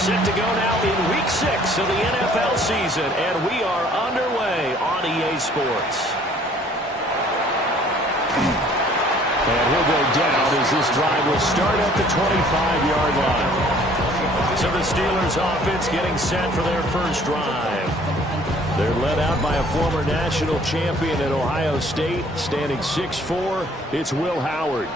Set to go now in Week 6 of the NFL season, and we are underway on EA Sports. And he'll go down as this drive will start at the 25-yard line. So the Steelers offense getting set for their first drive. They're led out by a former national champion at Ohio State, standing 6'4". It's Will Howard.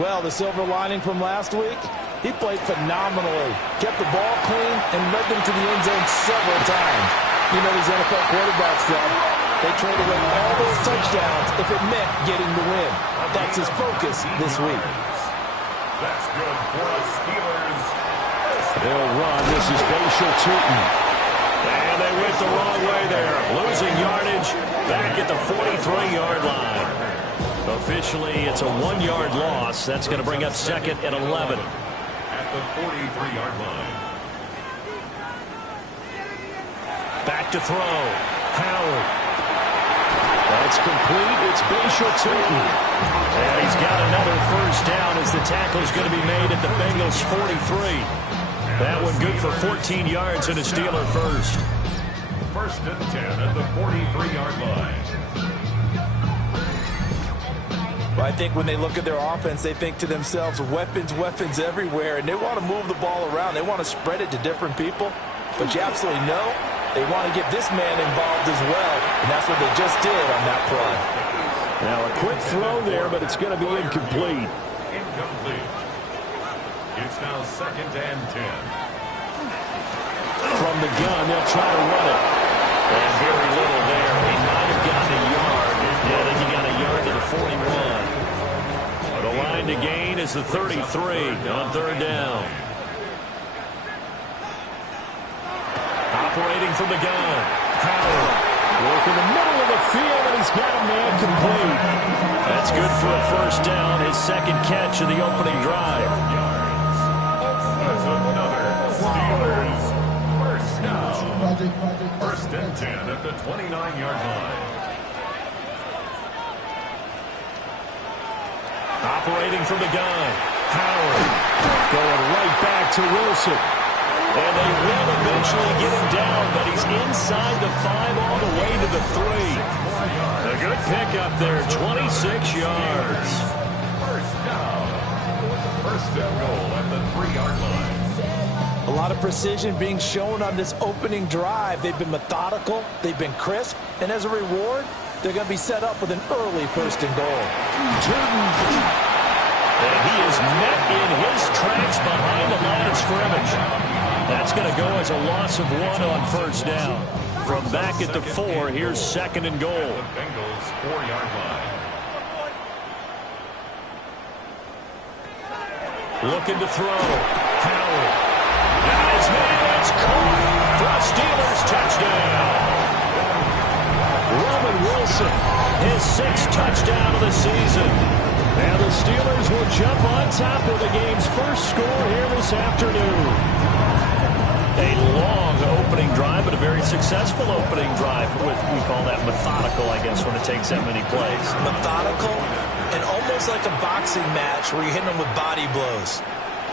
Well, the silver lining from last week, he played phenomenally, kept the ball clean, and led them to the end zone several times. You know these NFL quarterbacks, though. They trade away all those touchdowns if it meant getting the win. That's his focus this week. That's good for the Steelers. They'll run. This is Bashal Tootin. And they went the wrong way there. Losing yardage back at the 43-yard line. Officially, it's a 1-yard loss. That's going to bring up second and 11. At the 43-yard line. Back to throw. Howard. That's complete. It's Bashal Tootin. And he's got another first down as the tackle's going to be made at the Bengals 43. That one good for 14 yards and a Steeler first. First and 10 at the 43-yard line. Well, I think when they look at their offense, they think to themselves, weapons, weapons everywhere, and they want to move the ball around. They want to spread it to different people. But you absolutely know they want to get this man involved as well, and that's what they just did on that play. Now a quick throw there, but it's going to be incomplete. Incomplete. It's now second and 10. From the gun, they'll try to run it. And very little there. He might have gotten a yard. Yeah, I think he got a yard to the 41. The line to gain is the 33 on third down. Operating from the gun. Howard. Work in the middle of the field, and he's got a man complete. That's good for a first down, his second catch of the opening drive. That's another Steelers first down. First and 10 at the 29-yard line. Operating from the gun. Howard going right back to Wilson. And they will eventually get him down, but he's inside the 5 all the way to the 3. A good pickup there, 26 yards. First down. First and goal at the 3-yard line. A lot of precision being shown on this opening drive. They've been methodical, they've been crisp, and as a reward, they're going to be set up with an early first and goal. And he is met in his tracks behind the line of scrimmage. That's going to go as a loss of 1 on first down. From back at the 4, here's second and goal. The Bengals 4-yard line. Looking to throw. Howard. And his man is caught for a Steelers touchdown. Roman Wilson, his 6th touchdown of the season. And the Steelers will jump on top of the game's first score here this afternoon. A long opening drive, but a very successful opening drive. We call that methodical, I guess, when it takes that many plays. Methodical, and almost like a boxing match where you're hitting them with body blows.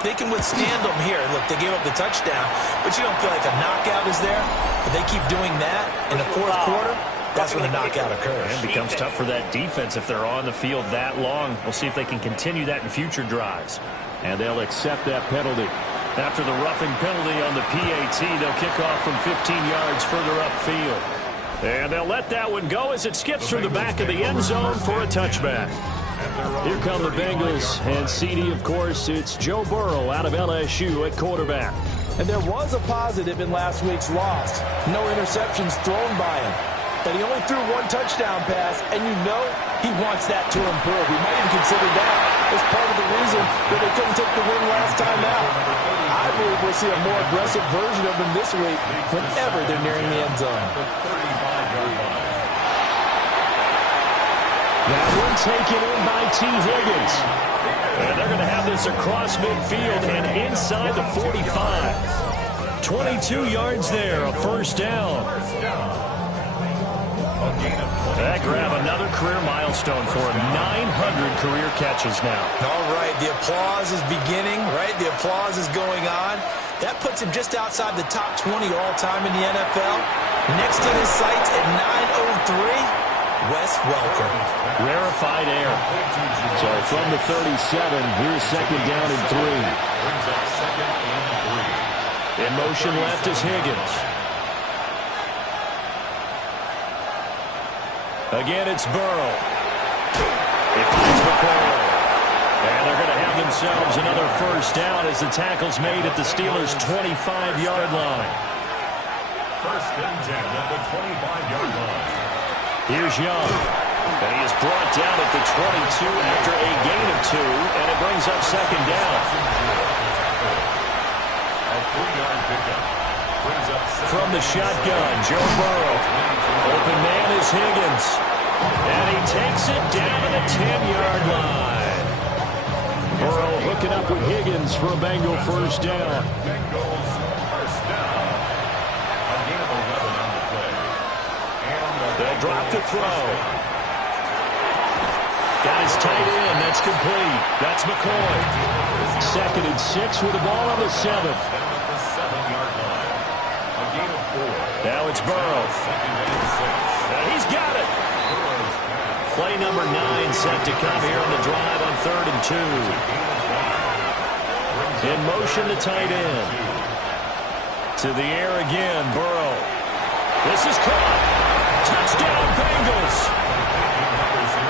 They can withstand them here. Look, they gave up the touchdown, but you don't feel like a knockout is there. But they keep doing that in the fourth quarter, that's when the knockout occurs. And it becomes tough for that defense if they're on the field that long. We'll see if they can continue that in future drives. And they'll accept that penalty. After the roughing penalty on the PAT, they'll kick off from 15 yards further upfield. And they'll let that one go as it skips through the back of the end zone for a touchback. Here come the Bengals, and CD, of course, it's Joe Burrow out of LSU at quarterback. And there was a positive in last week's loss. No interceptions thrown by him. But he only threw one touchdown pass, and you know he wants that to improve. We might even consider that as part of the reason that they couldn't take the win last time out. I believe we'll see a more aggressive version of him this week whenever they're nearing the end zone. That one taken in by T. Higgins. And they're going to have this across midfield and inside the 45. 22 yards there, a first down. That grab another career milestone for him. 900 career catches now. All right, the applause is beginning, right? The applause is going on. That puts him just outside the top 20 all-time in the NFL. Next in his sights at 903, Wes Welker. Rarefied air. So from the 37, here's second down and 3. In motion left is Higgins. Again, it's Burrow. He finds McCoy. And they're going to have themselves another first down as the tackle's made at the Steelers' 25-yard line. First and 10 at the 25-yard line. Here's Young. And he is brought down at the 22 after a gain of 2, and it brings up second down. A 3-yard pickup. Brings up from the shotgun, Joe Burrow. Open man is Higgins. And he takes it down to the 10-yard line. Burrow hooking up with Higgins for a Bengal first down. Bengals first down. A gain of 11 on the play. And They'll drop to throw. Got his tight end. That's complete. That's McCoy. Second and 6 with the ball on the 7th. at the 7-yard line. A gain of 4. Now it's Burrow. Second and 6. And he's got it. Play number 9 set to come here on the drive on 3rd and 2. In motion, the tight end. To the air again, Burrow. This is caught. Touchdown, Bengals.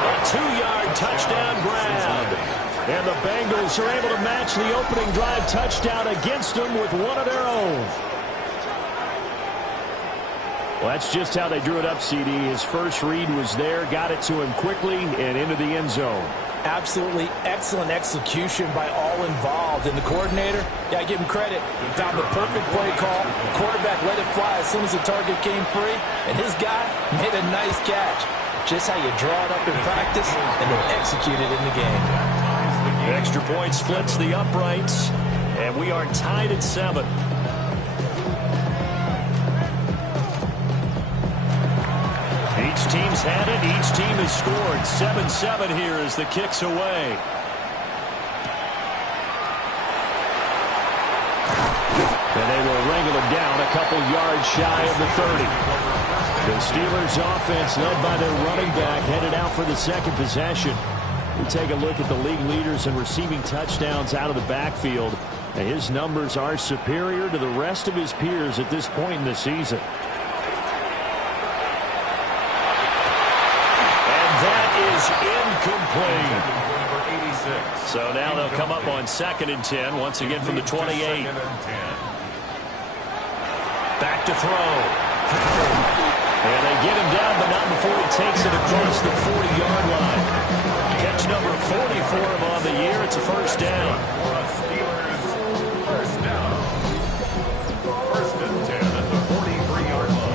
A 2-yard touchdown grab. And the Bengals are able to match the opening drive touchdown against them with one of their own. Well, that's just how they drew it up, CD. His first read was there, got it to him quickly, and into the end zone. Absolutely excellent execution by all involved. And the coordinator, I give him credit, found the perfect play call. Quarterback let it fly as soon as the target came free, and his guy made a nice catch. Just how you draw it up in practice and then execute it in the game. Extra point splits the uprights, and we are tied at 7. Each team's had it. Each team has scored. 7-7 here as the kick's away. And they will wrangle him down a couple yards shy of the 30. The Steelers offense led by their running back headed out for the second possession. We take a look at the league leaders in receiving touchdowns out of the backfield. And his numbers are superior to the rest of his peers at this point in the season. Incomplete. So now they'll come up on 2nd and 10, once again from the 28. Back to throw. And they get him down, but not before he takes it across the 40-yard line. Catch number 40 for him on the year. It's a first down. First down. First and 10 at the 43-yard line.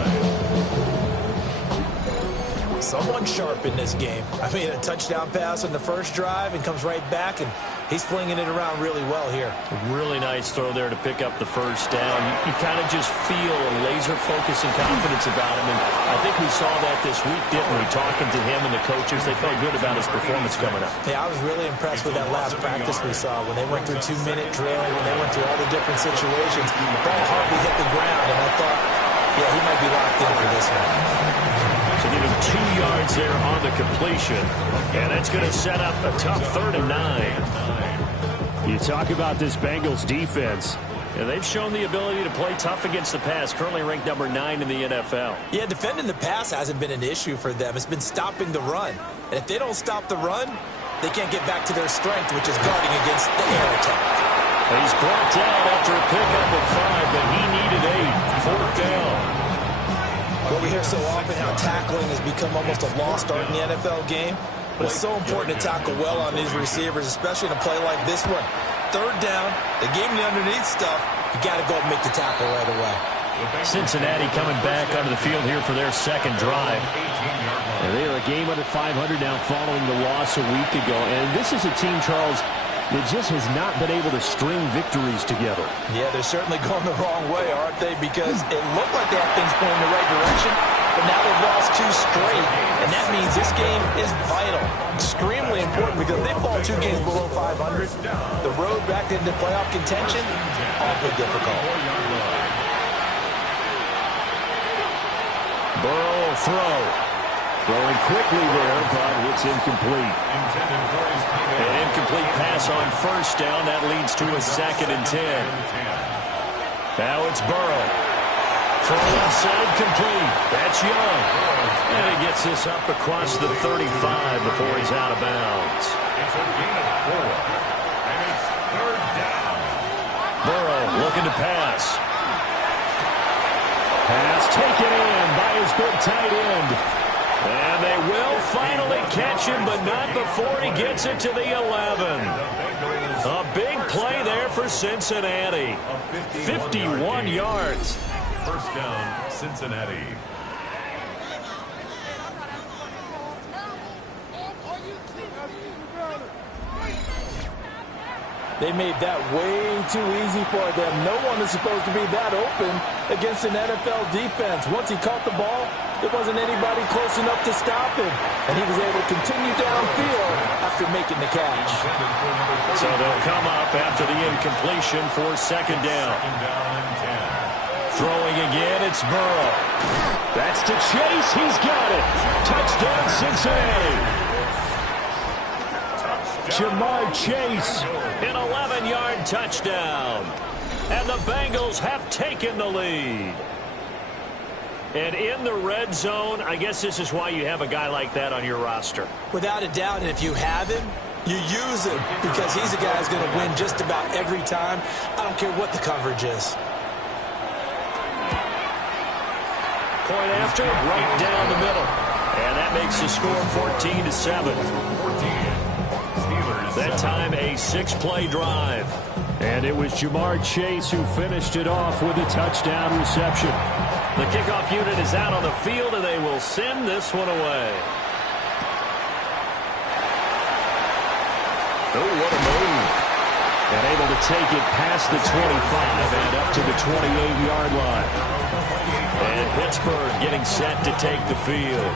Someone sharp in this game. I mean, a touchdown pass on the first drive and comes right back and He's flinging it around really well here. Really nice throw there to pick up the first down. You kind of just feel a laser focus and confidence about him, and I think we saw that this week, didn't we? Talking to him and the coaches, they felt good about his performance coming up. Yeah, I was really impressed with that last practice we saw when they went through 2-minute drill, when they went through all the different situations. The ball hardly hit the ground, and I thought, yeah, he might be locked in for this one. So give him 2 yards there on the completion, and that's going to set up a tough 3rd and 9. You talk about this Bengals defense. Yeah, they've shown the ability to play tough against the pass, currently ranked number 9 in the NFL. Yeah, defending the pass hasn't been an issue for them. It's been stopping the run. And if they don't stop the run, they can't get back to their strength, which is guarding against the air attack. He's brought down after a pickup of 5, but he needed 8. 4th down. Well, we hear so often how tackling has become almost a lost art in the NFL game. But it's so important to tackle well on these receivers, especially in a play like this one. 3rd down, they gave him the underneath stuff. You got to go and make the tackle right away. Cincinnati coming back onto the field here for their 2nd drive. And they are a game under 500 now following the loss a week ago. And this is a team, Charles, that just has not been able to string victories together. Yeah, they're certainly going the wrong way, aren't they? Because it looked like they had things going in the right direction, but now they've lost 2 straight. And that means this game is vital, extremely important, because if they fall 2 games below 500, the road back into playoff contention, awfully difficult. Burrow will throw. Throwing quickly there, but it's incomplete. An incomplete pass on 1st down. That leads to a 2nd and 10. Now it's Burrow. From left side, complete. That's Young. And he gets this up across the 35 before he's out of bounds. It's a gain of 4. And it's 3rd down. Burrow looking to pass. Pass taken in by his big tight end. And they will finally catch him, but not before he gets it to the 11. A big play there for Cincinnati. 51 yards. 1st down, Cincinnati. They made that way too easy for them. No one is supposed to be that open against an NFL defense. Once he caught the ball, there wasn't anybody close enough to stop him. And he was able to continue downfield after making the catch. So they'll come up after the incompletion for 2nd down. Throwing again, it's Burrow. That's to Chase. He's got it. Touchdown, Cincinnati. Jamar Chase, an 11-yard touchdown. And the Bengals have taken the lead. And in the red zone, I guess this is why you have a guy like that on your roster. Without a doubt, and if you have him, you use him because he's a guy who's going to win just about every time. I don't care what the coverage is. Point after, right down the middle. And that makes the score 14-7. That time a 6-play drive. And it was Jamar Chase who finished it off with a touchdown reception. The kickoff unit is out on the field, and they will send this one away. Oh, what a move. And able to take it past the 25 and up to the 28-yard line. And Pittsburgh getting set to take the field.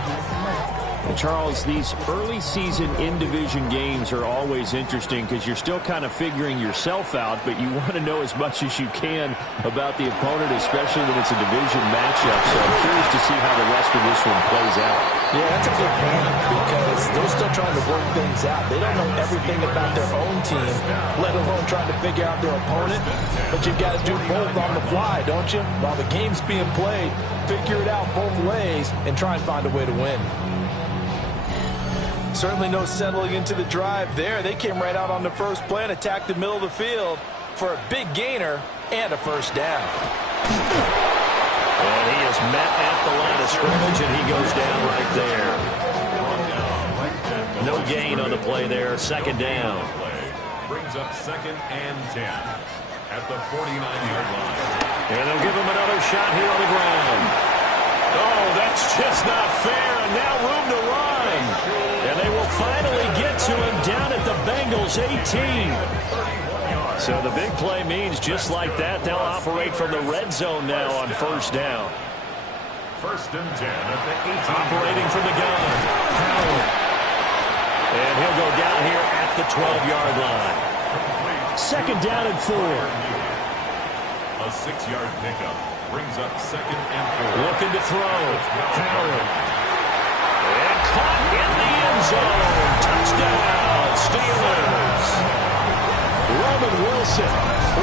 And Charles, these early season in-division games are always interesting because you're still kind of figuring yourself out, but you want to know as much as you can about the opponent, especially when it's a division matchup. So I'm curious to see how the rest of this one plays out. Yeah, that's a good point because they're still trying to work things out. They don't know everything about their own team, let alone trying to figure out their opponent. But you've got to do both on the fly, don't you? While the game's being played, figure it out both ways and try and find a way to win. Certainly no settling into the drive there. They came right out on the first play and attacked the middle of the field for a big gainer and a 1st down. And he is met at the line of scrimmage, and he goes down right there. No gain on the play there. 2nd down. Brings up 2nd and 10 at the 49-yard line. And they'll give him another shot here on the ground. Oh, that's just not fair, and now room to run. And they will finally get to him down at the Bengals Bengals 18. So the big play means just like that, they'll operate from the red zone now on first down. First and 10 at the 18. Operating from the gun. Howard. And he'll go down here at the 12-yard line. Second down and 4. A 6-yard pickup brings up second and 4. Looking to throw. Howard. And caught in the end zone. Touchdown, Steelers. Roman Wilson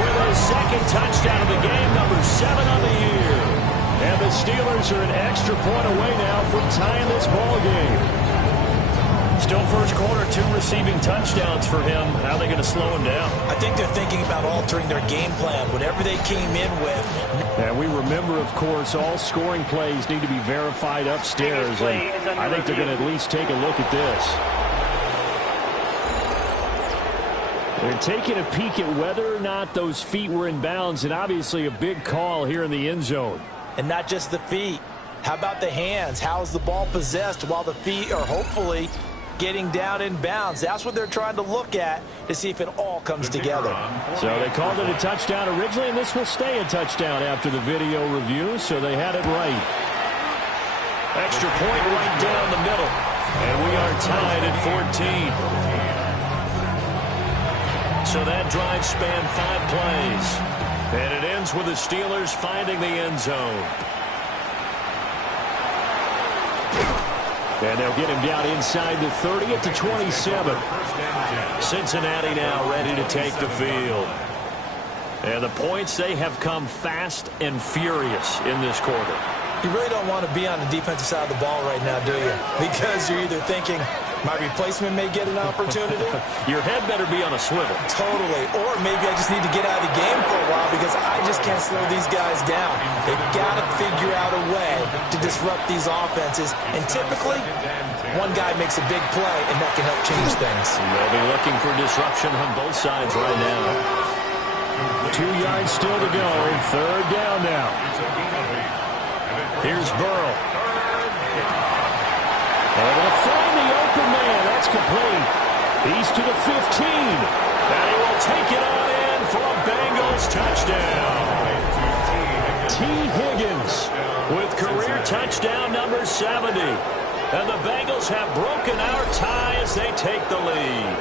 with his second touchdown of the game, number 7 on the year. And the Steelers are an extra point away now from tying this ball game. Still first quarter, 2 receiving touchdowns for him. How are they going to slow him down? I think they're thinking about altering their game plan, whatever they came in with. And we remember, of course, all scoring plays need to be verified upstairs. And I think they're going to at least take a look at this. They're taking a peek at whether or not those feet were in bounds, and obviously a big call here in the end zone. And not just the feet. How about the hands? How is the ball possessed while the feet are hopefully getting down in bounds? That's what they're trying to look at to see if it all comes together. So they called it a touchdown originally, and this will stay a touchdown after the video review, so they had it right. Extra point right down the middle, and we are tied at 14. So that drive spanned 5 plays, and it ends with the Steelers finding the end zone. And they'll get him down inside the 30 at the 27. Cincinnati now ready to take the field. And the points, they have come fast and furious in this quarter. You really don't want to be on the defensive side of the ball right now, do you? Because you're either thinking, my replacement may get an opportunity. Your head better be on a swivel. Totally. Or maybe I just need to get out of the game for a while because I just can't slow these guys down. They've got to figure out a way to disrupt these offenses. And typically, one guy makes a big play, and that can help change things. They'll be looking for disruption on both sides right now. 2 yards still to go. Third down now. Here's Burrow. Able to find the open man. That's complete. He's to the 15. And he will take it on in for a Bengals touchdown. T. Higgins with career touchdown number 70. And the Bengals have broken our tie as they take the lead.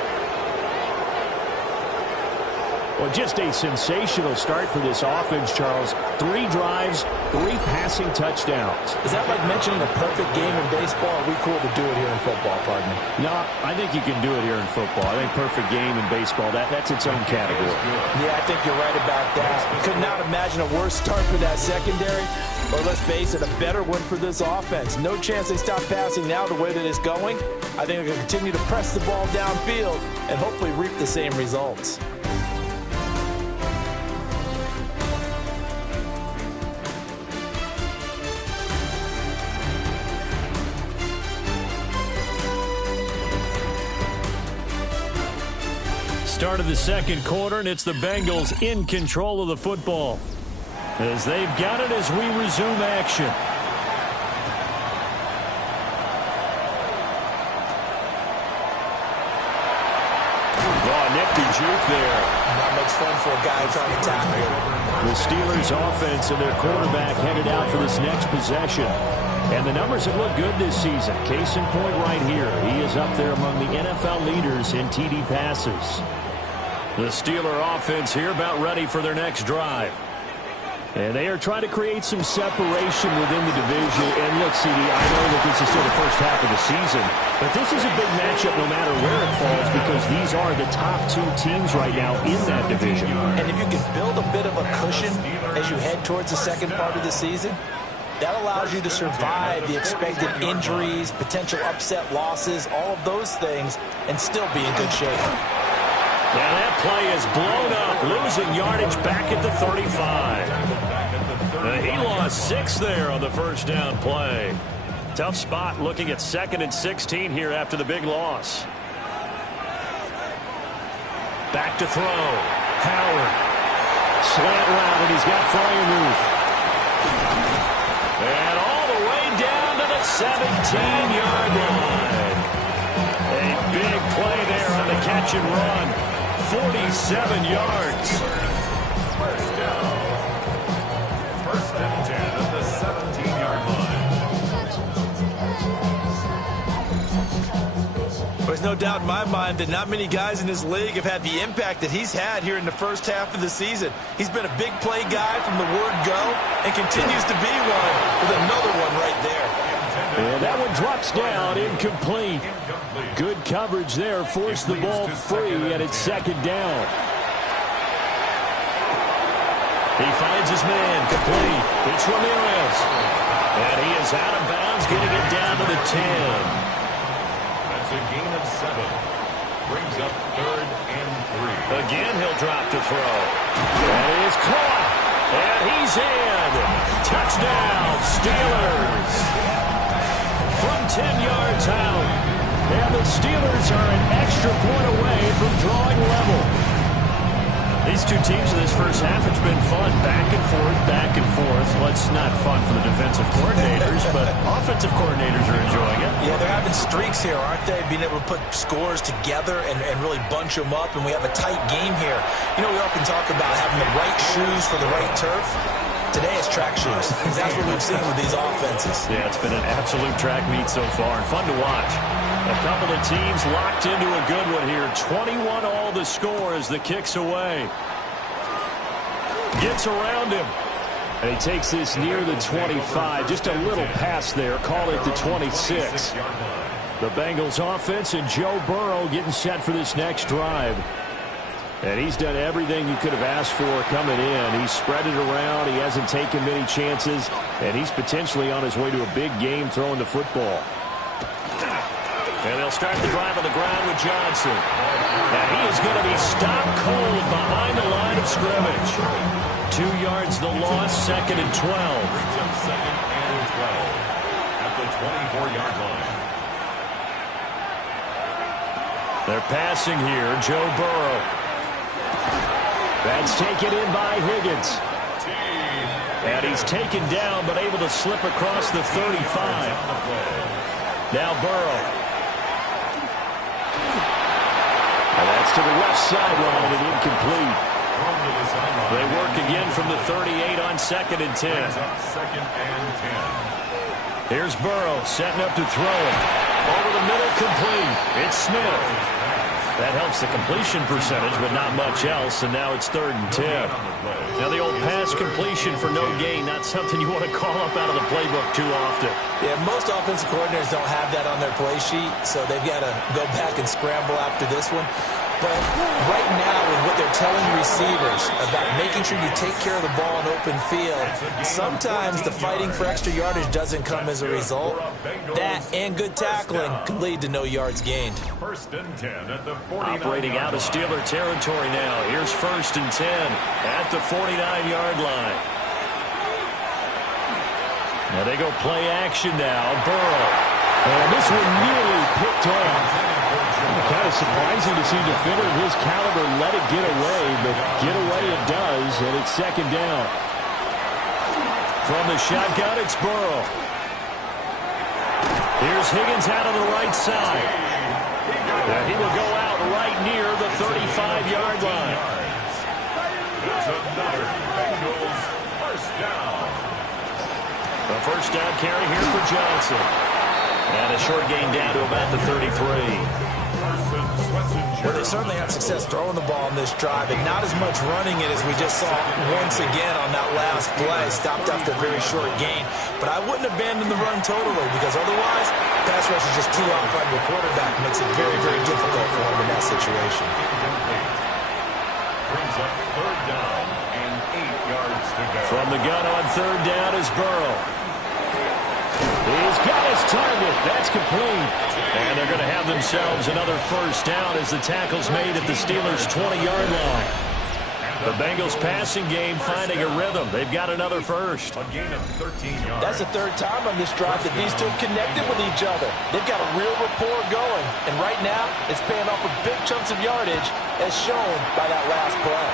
Well, just a sensational start for this offense, Charles. 3 drives, 3 passing touchdowns. Is that like mentioning the perfect game in baseball? Or are we cool to do it here in football, pardon me? No, I think you can do it here in football. I think perfect game in baseball, that's its own category. Yeah, I think you're right about that. Could not imagine a worse start for that secondary. Or let's face it, a better one for this offense. No chance they stop passing now the way that it's going. I think they're going to continue to press the ball downfield and hopefully reap the same results. Start of the second quarter, and it's the Bengals in control of the football as they've got it as we resume action. Oh, nifty juke there. Not much fun for a guy trying to tackle him. The Steelers offense and their quarterback headed out for this next possession. And the numbers have looked good this season. Case in point right here. He is up there among the NFL leaders in TD passes. The Steeler offense here about ready for their next drive. And they are trying to create some separation within the division. And look, CD, I know that this is still the first half of the season, but this is a big matchup no matter where it falls because these are the top 2 teams right now in that division. And if you can build a bit of a cushion as you head towards the second part of the season, that allows you to survive the expected injuries, potential upset losses, all of those things, and still be in good shape. Now that play is blown up, losing yardage back at the 35. He lost 6 there on the first down play. Tough spot looking at 2nd and 16 here after the big loss. Back to throw. Howard. Slant route, and he's got Fryermuth. And all the way down to the 17-yard line. A big play there on the catch play-action run. 47 yards. First down. First and 10 at the 17-yard line. There's no doubt in my mind that not many guys in this league have had the impact that he's had here in the first half of the season. He's been a big play guy from the word go and continues to be one with another one right there. And that one drops down, incomplete. Good coverage there, forced the ball free, and it's second down. He finds his man, complete. It's Ramirez. And he is out of bounds, getting it down to the 10. That's a gain of 7. Brings up 3rd and 3. Again, he'll drop to throw. That is caught. And he's in. Touchdown, Steelers. From 10 yards out. And the Steelers are an extra point away from drawing level. These two teams in this first half, it's been fun. Back and forth, back and forth. Well, it's not fun for the defensive coordinators, but offensive coordinators are enjoying it. Yeah, they're having streaks here, aren't they? Being able to put scores together and really bunch them up, and we have a tight game here. You know, we often talk about having the right shoes for the right turf. Today it's track shoes. That's what we've seen with these offenses. Yeah, it's been an absolute track meet so far, and fun to watch. A couple of teams locked into a good one here. 21 all the score as the kick's away. Gets around him. And he takes this near the 25. Just a little pass there. Call it the 26. The Bengals offense and Joe Burrow getting set for this next drive. And he's done everything you could have asked for coming in. He's spread it around. He hasn't taken many chances. And he's potentially on his way to a big game throwing the football. And they'll start the drive on the ground with Johnson. And he is going to be stopped cold behind the line of scrimmage. 2 yards the loss, 2nd and 12. Second and 12 at the 24-yard line. They're passing here. Joe Burrow. That's taken in by Higgins. And he's taken down but able to slip across the 35. Now Burrow. And that's to the left sideline and incomplete. They work again from the 38 on 2nd and 10. Second and 10. Here's Burrow setting up to throw it. Over the middle, complete. It's Smith. That helps the completion percentage, but not much else, and now it's 3rd and 10. Now the old pass completion for no gain, not something you want to call up out of the playbook too often. Yeah, most offensive coordinators don't have that on their play sheet, so they've got to go back and scramble after this one. But right now, with what they're telling receivers about making sure you take care of the ball in open field, sometimes the fighting for extra yardage doesn't come as a result. That and good tackling can lead to no yards gained. 1st and 10 at the 49. Operating out of Steeler territory now. Here's 1st and 10 at the 49-yard line. Now they go play action now. Burrow. And this one nearly picked off. Kind of surprising to see a defender of his caliber let it get away, but get away it does, and it's 2nd down. From the shotgun, it's Burrow. Here's Higgins out on the right side. And he will go out right near the 35-yard line. It's another Bengals first down. A first down carry here for Johnson. And a short gain down to about the 33. Well, they certainly had success throwing the ball on this drive, and not as much running it as we just saw once again on that last play. Stopped after a very short gain. But I wouldn't abandon the run totally, because otherwise, pass rush is just too out in front of your quarterback. It makes it very, very difficult for him in that situation. Brings up 3rd down and 8 yards to go. From the gun on 3rd down is Burrow. He's got his target. That's complete. And they're going to have themselves another first down as the tackle's made at the Steelers' 20-yard line. The Bengals passing game finding a rhythm. They've got another first. A gain of 13 yards. That's the 3rd time on this drive that these two connected with each other. They've got a real rapport going. And right now, it's paying off with big chunks of yardage, as shown by that last play.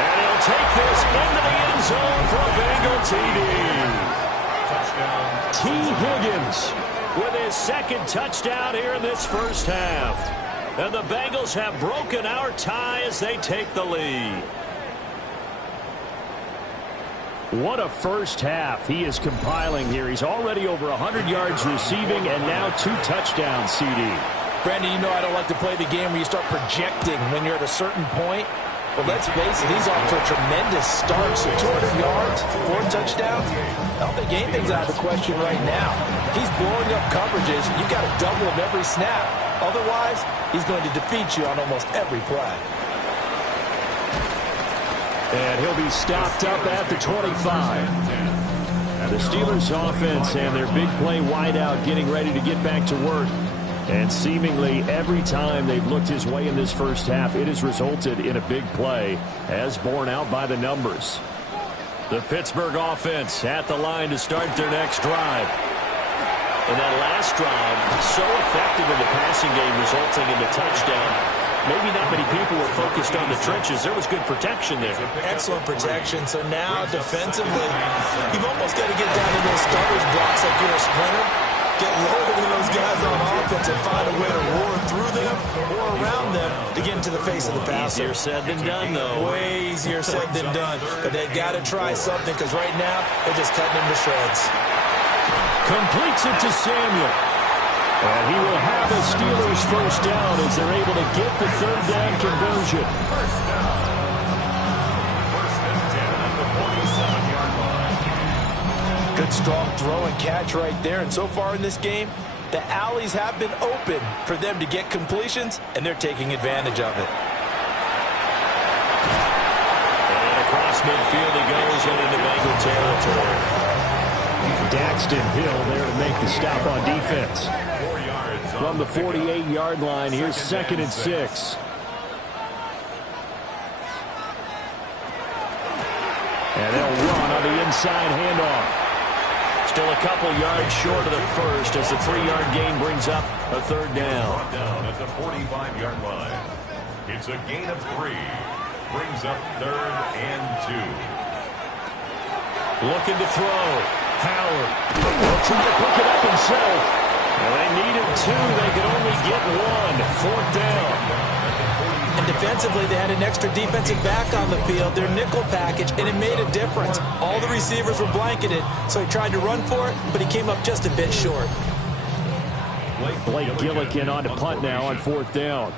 And he'll take this into the end zone for a Bengal TD. T. Higgins with his 2nd touchdown here in this first half. And the Bengals have broken our tie as they take the lead. What a first half he is compiling here. He's already over 100 yards receiving and now 2 touchdowns, CD. Brandon, you know I don't like to play the game where you start projecting when you're at a certain point. But let's face it, he's off to a tremendous start. So 200 yards, 4 touchdowns. I don't think anything's out of the question right now. He's blowing up coverages. You've got to double him every snap. Otherwise, he's going to defeat you on almost every play. And he'll be stopped up at the 25. The Steelers offense and their big play wideout getting ready to get back to work. And seemingly every time they've looked his way in this first half, it has resulted in a big play, as borne out by the numbers. The Pittsburgh offense at the line to start their next drive. And that last drive, so effective in the passing game, resulting in the touchdown. Maybe not many people were focused on the trenches. There was good protection there. Excellent protection. So now defensively, you've almost got to get down to those starters blocks like you're a splinter. Get lower than those guys on offense and find a way to roar through them or around them to get into the face of the passer. Easier said than done, though. Way easier said than done. But they've got to try something because right now they're just cutting them to shreds. Completes it to Samuel. And he will have the Steelers first down as they're able to get the third down conversion. First down. First and 10 at the 47-yard line. Good strong throw and catch right there. And so far in this game, the alleys have been open for them to get completions, and they're taking advantage of it. And across midfield he goes and into Bengal territory. Daxton Hill there to make the stop on defense. 4 yards From the 48-yard line, here's 2nd and 6. And they'll run on the inside handoff. Still a couple yards short of the first as the 3-yard gain brings up a third down. brought down at the 45-yard line. It's a gain of 3. Brings up 3rd and 2. Looking to throw. Howard will try to pick it up himself. Well, they needed 2. They could only get 1. 4th down. And defensively, they had an extra defensive back on the field, their nickel package, and it made a difference. All the receivers were blanketed, so he tried to run for it, but he came up just a bit short. Blake Gillikin on to punt now on 4th down.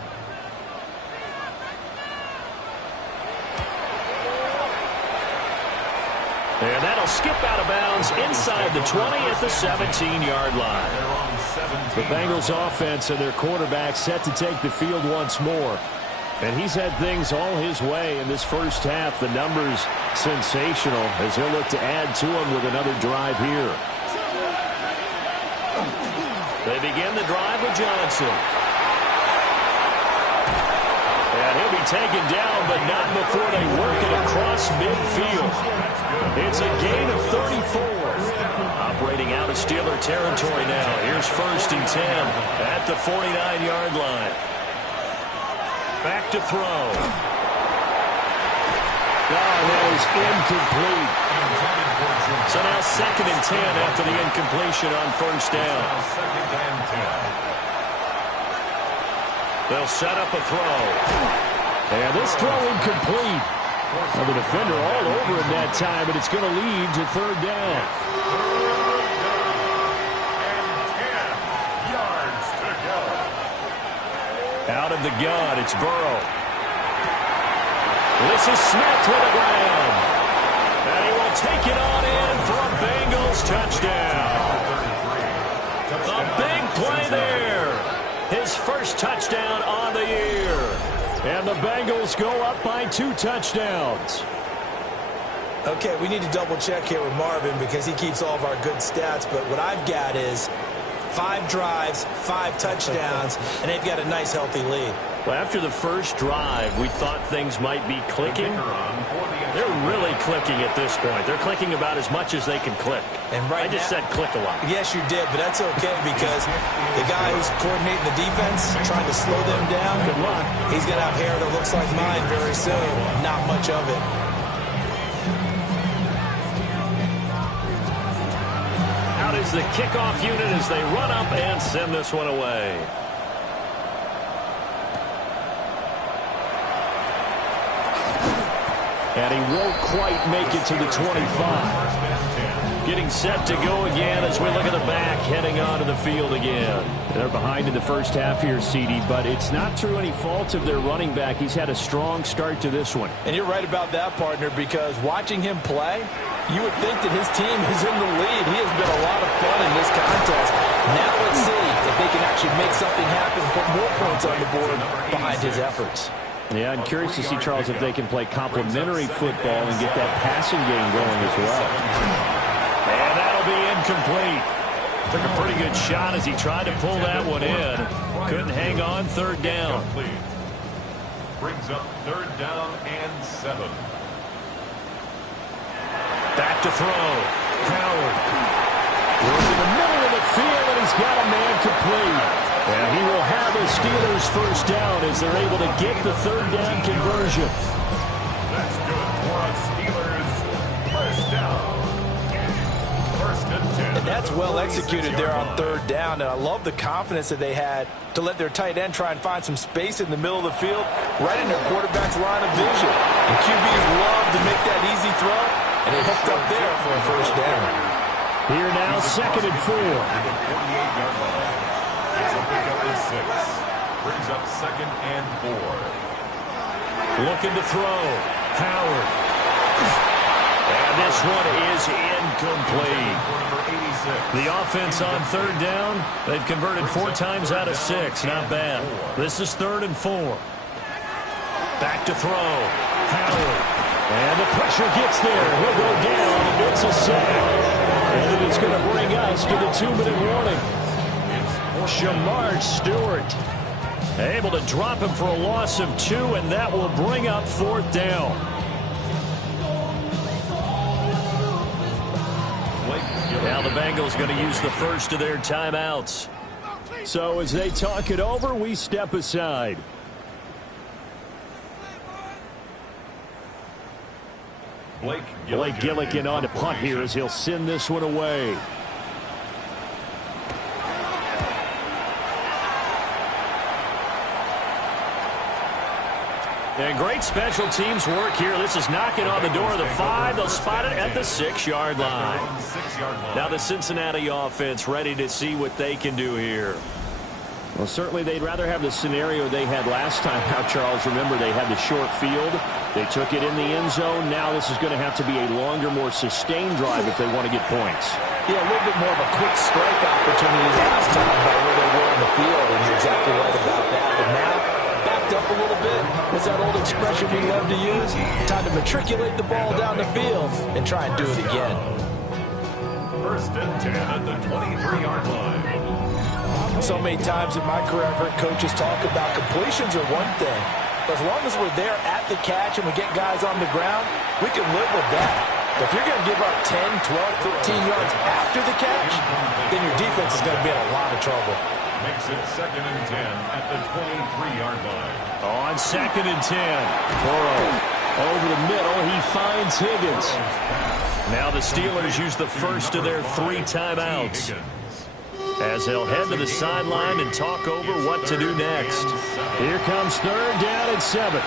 And that'll skip out of bounds inside the 20 at the 17-yard line. The Bengals offense and their quarterback set to take the field once more. And he's had things all his way in this first half. The numbers sensational as he'll look to add to them with another drive here. They begin the drive with Johnson. And he'll be taken down, but not before they work it across midfield. It's a gain of 34. Operating out of Steeler territory now. Here's 1st and 10 at the 49-yard line. Back to throw. That is incomplete. So now 2nd and 10 after the incompletion on 1st down. 2nd and 10. They'll set up a throw. And this throw incomplete. Well, the defender all over him that time, but it's going to lead to 3rd down. And 10 yards to go. Out of the gun, it's Burrow. This is Smith to the ground. And he will take it on in for a Bengals touchdown. A big play there. His first touchdown on the year. And the Bengals go up by 2 touchdowns. Okay, we need to double check here with Marvin because he keeps all of our good stats. But what I've got is 5 drives, 5 touchdowns, and they've got a nice, healthy lead. Well, after the first drive, we thought things might be clicking. They're really clicking at this point. They're clicking about as much as they can click. And right I just said click a lot. Yes, you did, but that's okay because the guy who's coordinating the defense, trying to slow them down, Good luck. he's going to have hair that looks like mine very soon. Not much of it. Out is the kickoff unit as they run up and send this one away. And he won't quite make it to the 25. Getting set to go again as we look at the back, heading onto the field again. They're behind in the first half here, CD, but it's not through any fault of their running back. He's had a strong start to this one. And you're right about that, partner, because watching him play, you would think that his team is in the lead. He has been a lot of fun in this contest. Now let's see if they can actually make something happen, put more points on the board behind his efforts. Yeah, I'm curious to see, Charles, if they can play complementary football and get that passing game going as well. And that'll be incomplete. Took a pretty good shot as he tried to pull that one in. Couldn't hang on. Third down. Brings up third down and 7. Back to throw. Howard. Goes in the middle of the field, and he's got a man complete. And he will have the Steelers first down as they're able to get the third down conversion. That's good for a Steelers first down. First and 10. And that's well executed there on third down. And I love the confidence that they had to let their tight end try and find some space in the middle of the field, right in their quarterback's line of vision. And QBs love to make that easy throw, and they hooked up there for a first down. Here now, second and 4. 48-yard line. It's a pickup at 6. Brings up second and 4. Looking to throw. Howard. And this one is incomplete. The offense on third down, they've converted 4 times out of 6. Not bad. This is third and 4. Back to throw. Howard. And the pressure gets there. He'll go down, and it's a sack. And it is going to bring us to the 2-minute warning. Shamar Stewart able to drop him for a loss of 2, and that will bring up fourth down. Now the Bengals going to use the first of their timeouts. So as they talk it over, we step aside. Blake Gillikin on to punt here as he'll send this one away. And great special teams work here. This is knocking on the door of the 5. They'll spot it at the 6-yard line. Now the Cincinnati offense ready to see what they can do here. Well, certainly they'd rather have the scenario they had last time. Now, Charles, remember they had the short field. They took it in the end zone. Now this is going to have to be a longer, more sustained drive if they want to get points. Yeah, a little bit more of a quick strike opportunity last time by where they were in the field, and you're exactly right about that. But now, backed up a little bit. What's that old expression we love to use? Time to matriculate the ball down the field and try and do it again. First and 10 at the 23-yard line. So many times in my career, I've heard coaches talk about completions are one thing. But as long as we're there at the catch and we get guys on the ground, we can live with that. But if you're going to give up 10, 12, 13 yards after the catch, then your defense is going to be in a lot of trouble. Makes it second and 10 at the 23-yard line. On second and 10. Burrow over the middle. He finds Higgins. Now the Steelers use the first of their 3 timeouts, as they'll head to the sideline and talk over what to do next. Here comes third down and 7.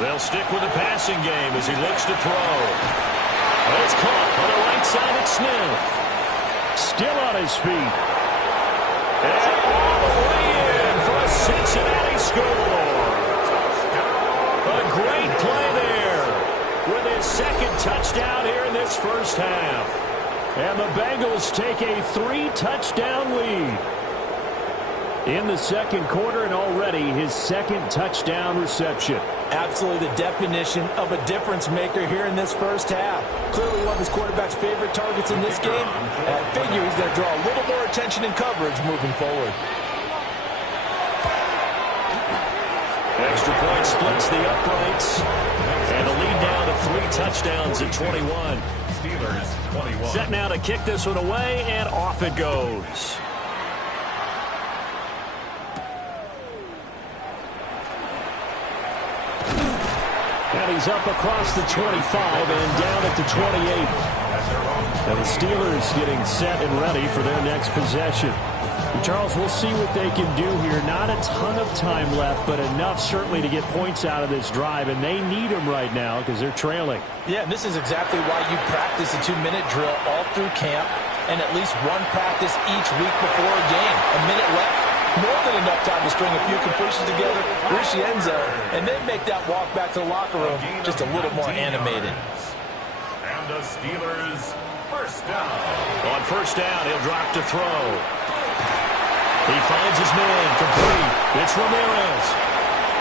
They'll stick with the passing game as he looks to throw. It's caught on the right side at Smith. Still on his feet. And all the way in for a Cincinnati score. A great play there with his second touchdown here in this first half. And the Bengals take a 3-touchdown lead in the second quarter, and already his second touchdown reception. Absolutely the definition of a difference maker here in this first half. Clearly one of his quarterback's favorite targets in this game, and I figure he's going to draw a little more attention and coverage moving forward. Extra point splits the uprights, and a lead down to 3 touchdowns at 21. Steelers 21. Set now to kick this one away, and off it goes. And he's up across the 25 and down at the 28. And the Steelers getting set and ready for their next possession. Charles, we'll see what they can do here. Not a ton of time left, but enough certainly to get points out of this drive, and they need them right now because they're trailing. Yeah, and this is exactly why you practice a 2-minute drill all through camp and at least one practice each week before a game. A minute left, more than enough time to string a few completions together, reach the end zone, and then make that walk back to the locker room just a little more animated. And the Steelers first down. On first down, he'll drop to throw. He finds his man, complete. It's Ramirez.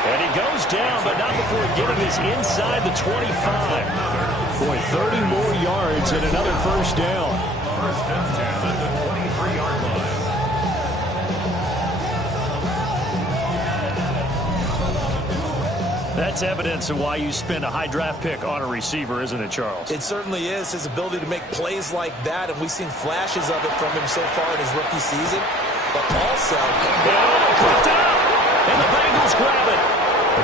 And he goes down, but not before getting us inside the 25. Boy, 30 more yards and another first down. First and 10 at the 23-yard line. That's evidence of why you spend a high draft pick on a receiver, isn't it, Charles? It certainly is. His ability to make plays like that, and we've seen flashes of it from him so far in his rookie season. But also, Picked up, and the Bengals grab it.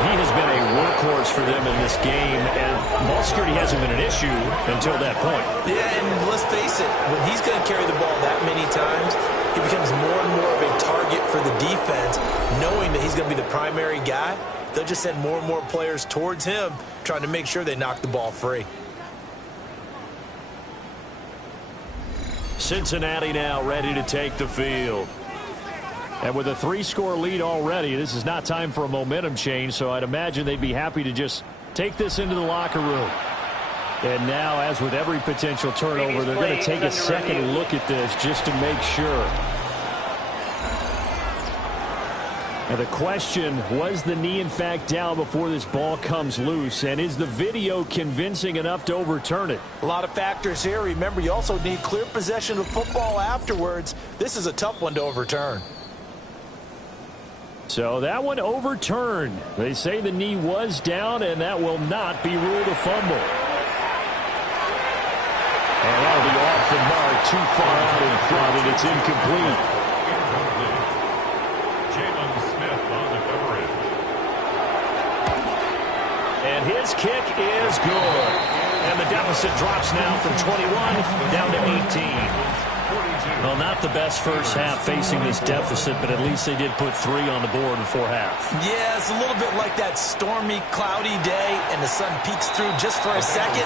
He has been a workhorse for them in this game, and ball security hasn't been an issue until that point. yeah, and let's face it, when he's going to carry the ball that many times, he becomes more and more of a target for the defense, knowing that he's going to be the primary guy. They'll just send more and more players towards him, trying to make sure they knock the ball free. Cincinnati now ready to take the field. And with a 3-score lead already, this is not time for a momentum change, so I'd imagine they'd be happy to just take this into the locker room. And now, as with every potential turnover, they're going to take a second look at this just to make sure. And the question, was the knee in fact down before this ball comes loose? And is the video convincing enough to overturn it? A lot of factors here. Remember, you also need clear possession of football afterwards. This is a tough one to overturn. So that one overturned. They say the knee was down, and that will not be ruled a fumble. And that'll be off the mark, too far out in front, and it's incomplete. Jalen Smith on the coverage. And his kick is good. And the deficit drops now from 21 down to 18. Well, not the best first half facing this deficit, but at least they did put 3 on the board before half. Yeah, it's a little bit like that stormy, cloudy day, and the sun peeks through just for a second.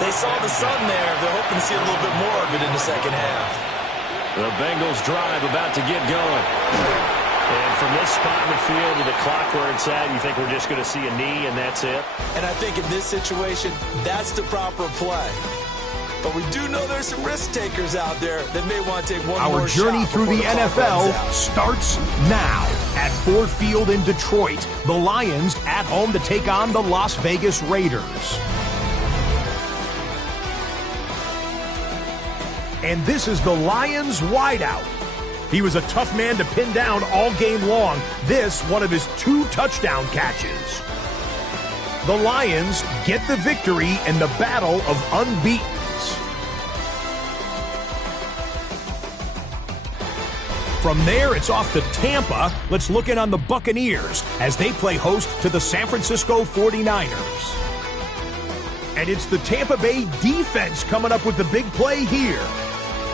They saw the sun there. They're hoping to see a little bit more of it in the second half. The Bengals drive about to get going. And from this spot in the field to the clock where it's at, you think we're just going to see a knee and that's it? And I think in this situation, that's the proper play. But we do know there's some risk takers out there that may want to take one more shot. Our journey through the NFL starts now at Ford Field in Detroit. The Lions at home to take on the Las Vegas Raiders. And this is the Lions wideout. He was a tough man to pin down all game long. This, one of his 2 touchdown catches. The Lions get the victory in the battle of unbeaten. From there, it's off to Tampa. Let's look in on the Buccaneers as they play host to the San Francisco 49ers. And it's the Tampa Bay defense coming up with the big play here.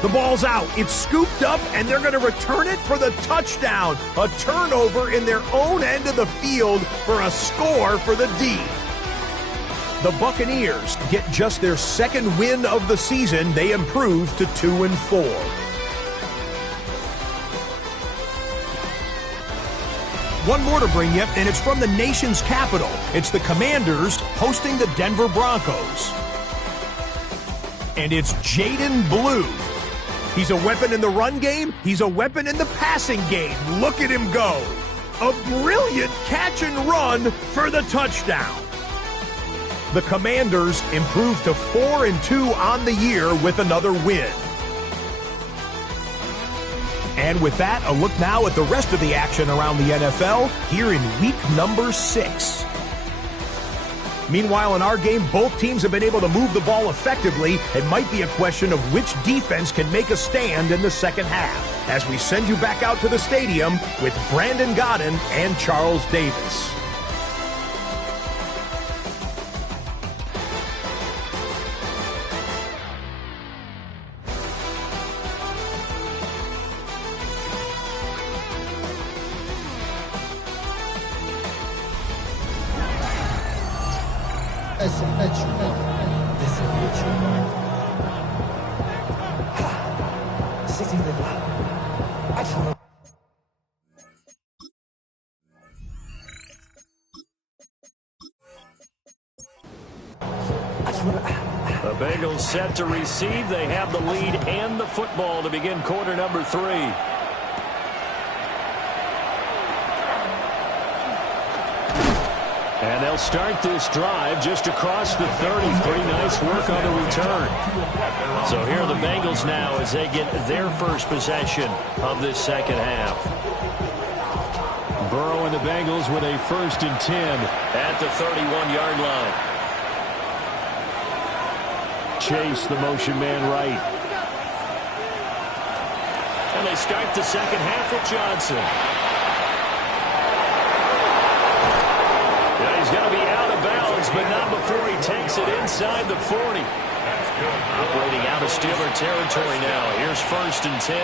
The ball's out. It's scooped up, and they're going to return it for the touchdown. A turnover in their own end of the field for a score for the D. The Buccaneers get just their 2nd win of the season. They improve to 2-4. One more to bring you, and it's from the nation's capital. It's the Commanders hosting the Denver Broncos. And it's Jaden Blue. He's a weapon in the run game. He's a weapon in the passing game. Look at him go. A brilliant catch and run for the touchdown. The Commanders improve to 4-2 on the year with another win. And with that, a look now at the rest of the action around the NFL here in week number 6. Meanwhile, in our game, both teams have been able to move the ball effectively. It might be a question of which defense can make a stand in the second half. As we send you back out to the stadium with Brandon Godden and Charles Davis. The Bengals set to receive. They have the lead and the football to begin quarter number 3. And they'll start this drive just across the 30. Pretty nice work on the return. So here are the Bengals now as they get their first possession of this second half. Burrow and the Bengals with a 1st and 10 at the 31-yard line. Chase, the motion man right. And they start the second half with Johnson. Yeah, he's going to be out of bounds, but not before he takes it inside the 40. Operating out of Steeler territory now. Here's 1st and 10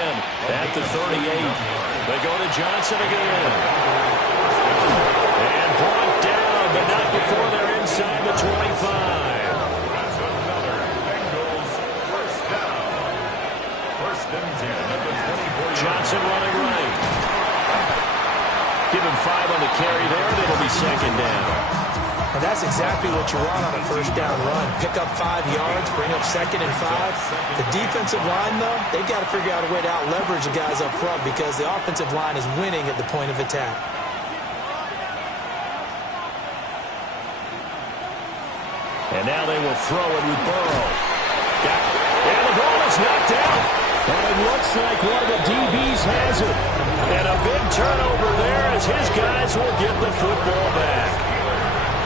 at the 38. They go to Johnson again. And brought down, but not before they're inside the 25. Johnson running right. Give him 5 on the carry there, and it'll be 2nd down. And that's exactly what you want on a 1st down run. Pick up 5 yards, bring up 2nd and 5. The defensive line, though, they've got to figure out a way to out-leverage the guys up front because the offensive line is winning at the point of attack. And now they will throw it with Burrow. And the ball is knocked out. And it looks like one of the DBs has it. And a big turnover there as his guys will get the football back.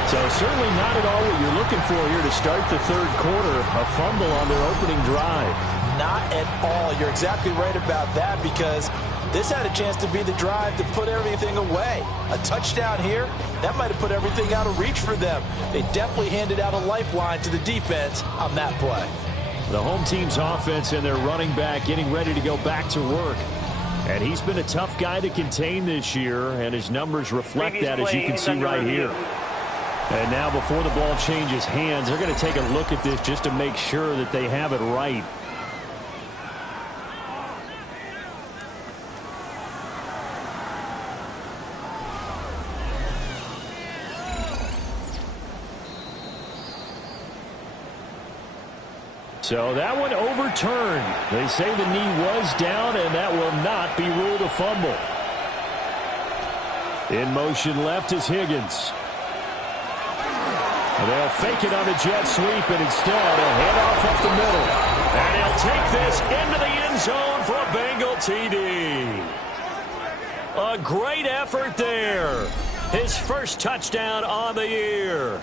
So certainly not at all what you're looking for here to start the 3rd quarter. A fumble on their opening drive. Not at all. You're exactly right about that because this had a chance to be the drive to put everything away. A touchdown here, that might have put everything out of reach for them. They definitely handed out a lifeline to the defense on that play. The home team's offense and their running back getting ready to go back to work. And he's been a tough guy to contain this year, and his numbers reflect that, as you can see right here. And now before the ball changes hands, they're going to take a look at this just to make sure that they have it right. So that one overturned. They say the knee was down, and that will not be ruled a fumble. In motion left is Higgins. And they'll fake it on a jet sweep, and instead a handoff up the middle. And he'll take this into the end zone for a Bengal TD. A great effort there. His first touchdown on the year.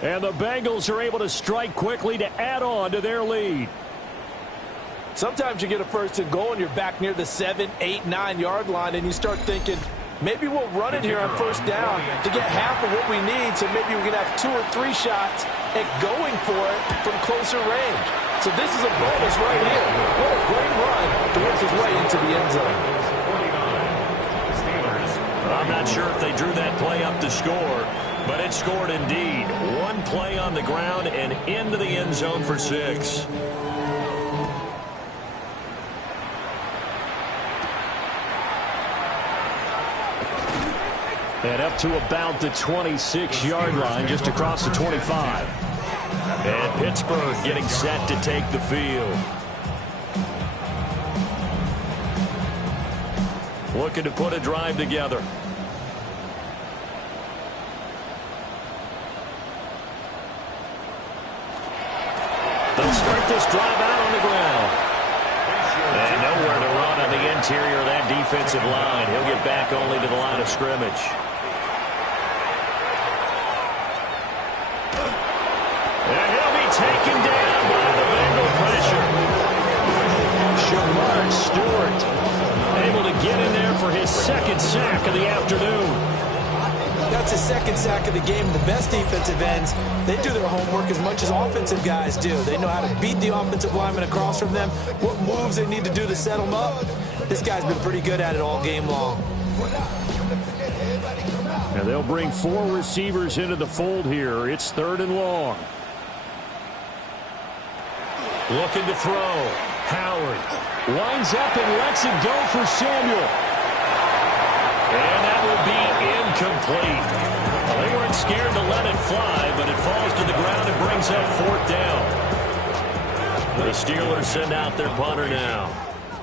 And the Bengals are able to strike quickly to add on to their lead. Sometimes you get a 1st and goal and you're back near the 7, 8, 9-yard line and you start thinking, maybe we'll run it here on 1st down to get half of what we need so maybe we can have 2 or 3 shots at going for it from closer range. So this is a bonus right here. What a great run to work his way into the end zone. I'm not sure if they drew that play up to score, but it scored indeed. One play on the ground and into the end zone for 6. And up to about the 26-yard line, just across the 25. And Pittsburgh getting set to take the field. Looking to put a drive together. They'll start this drive out on the ground. And nowhere to run on the interior of that defensive line. He'll get back only to the line of scrimmage. And he'll be taken down by the Bengal pressure. Shamar Stewart able to get in there for his 2nd sack of the afternoon. That's his 2nd sack of the game. The best defensive ends, they do their homework as much as offensive guys do. They know how to beat the offensive lineman across from them, what moves they need to do to set them up. This guy's been pretty good at it all game long. And they'll bring 4 receivers into the fold here. It's 3rd and long. Looking to throw. Howard winds up and lets it go for Samuel. And that will be incomplete. Well, they weren't scared to let it fly, but it falls to the ground and brings up 4th down. The Steelers send out their punter now.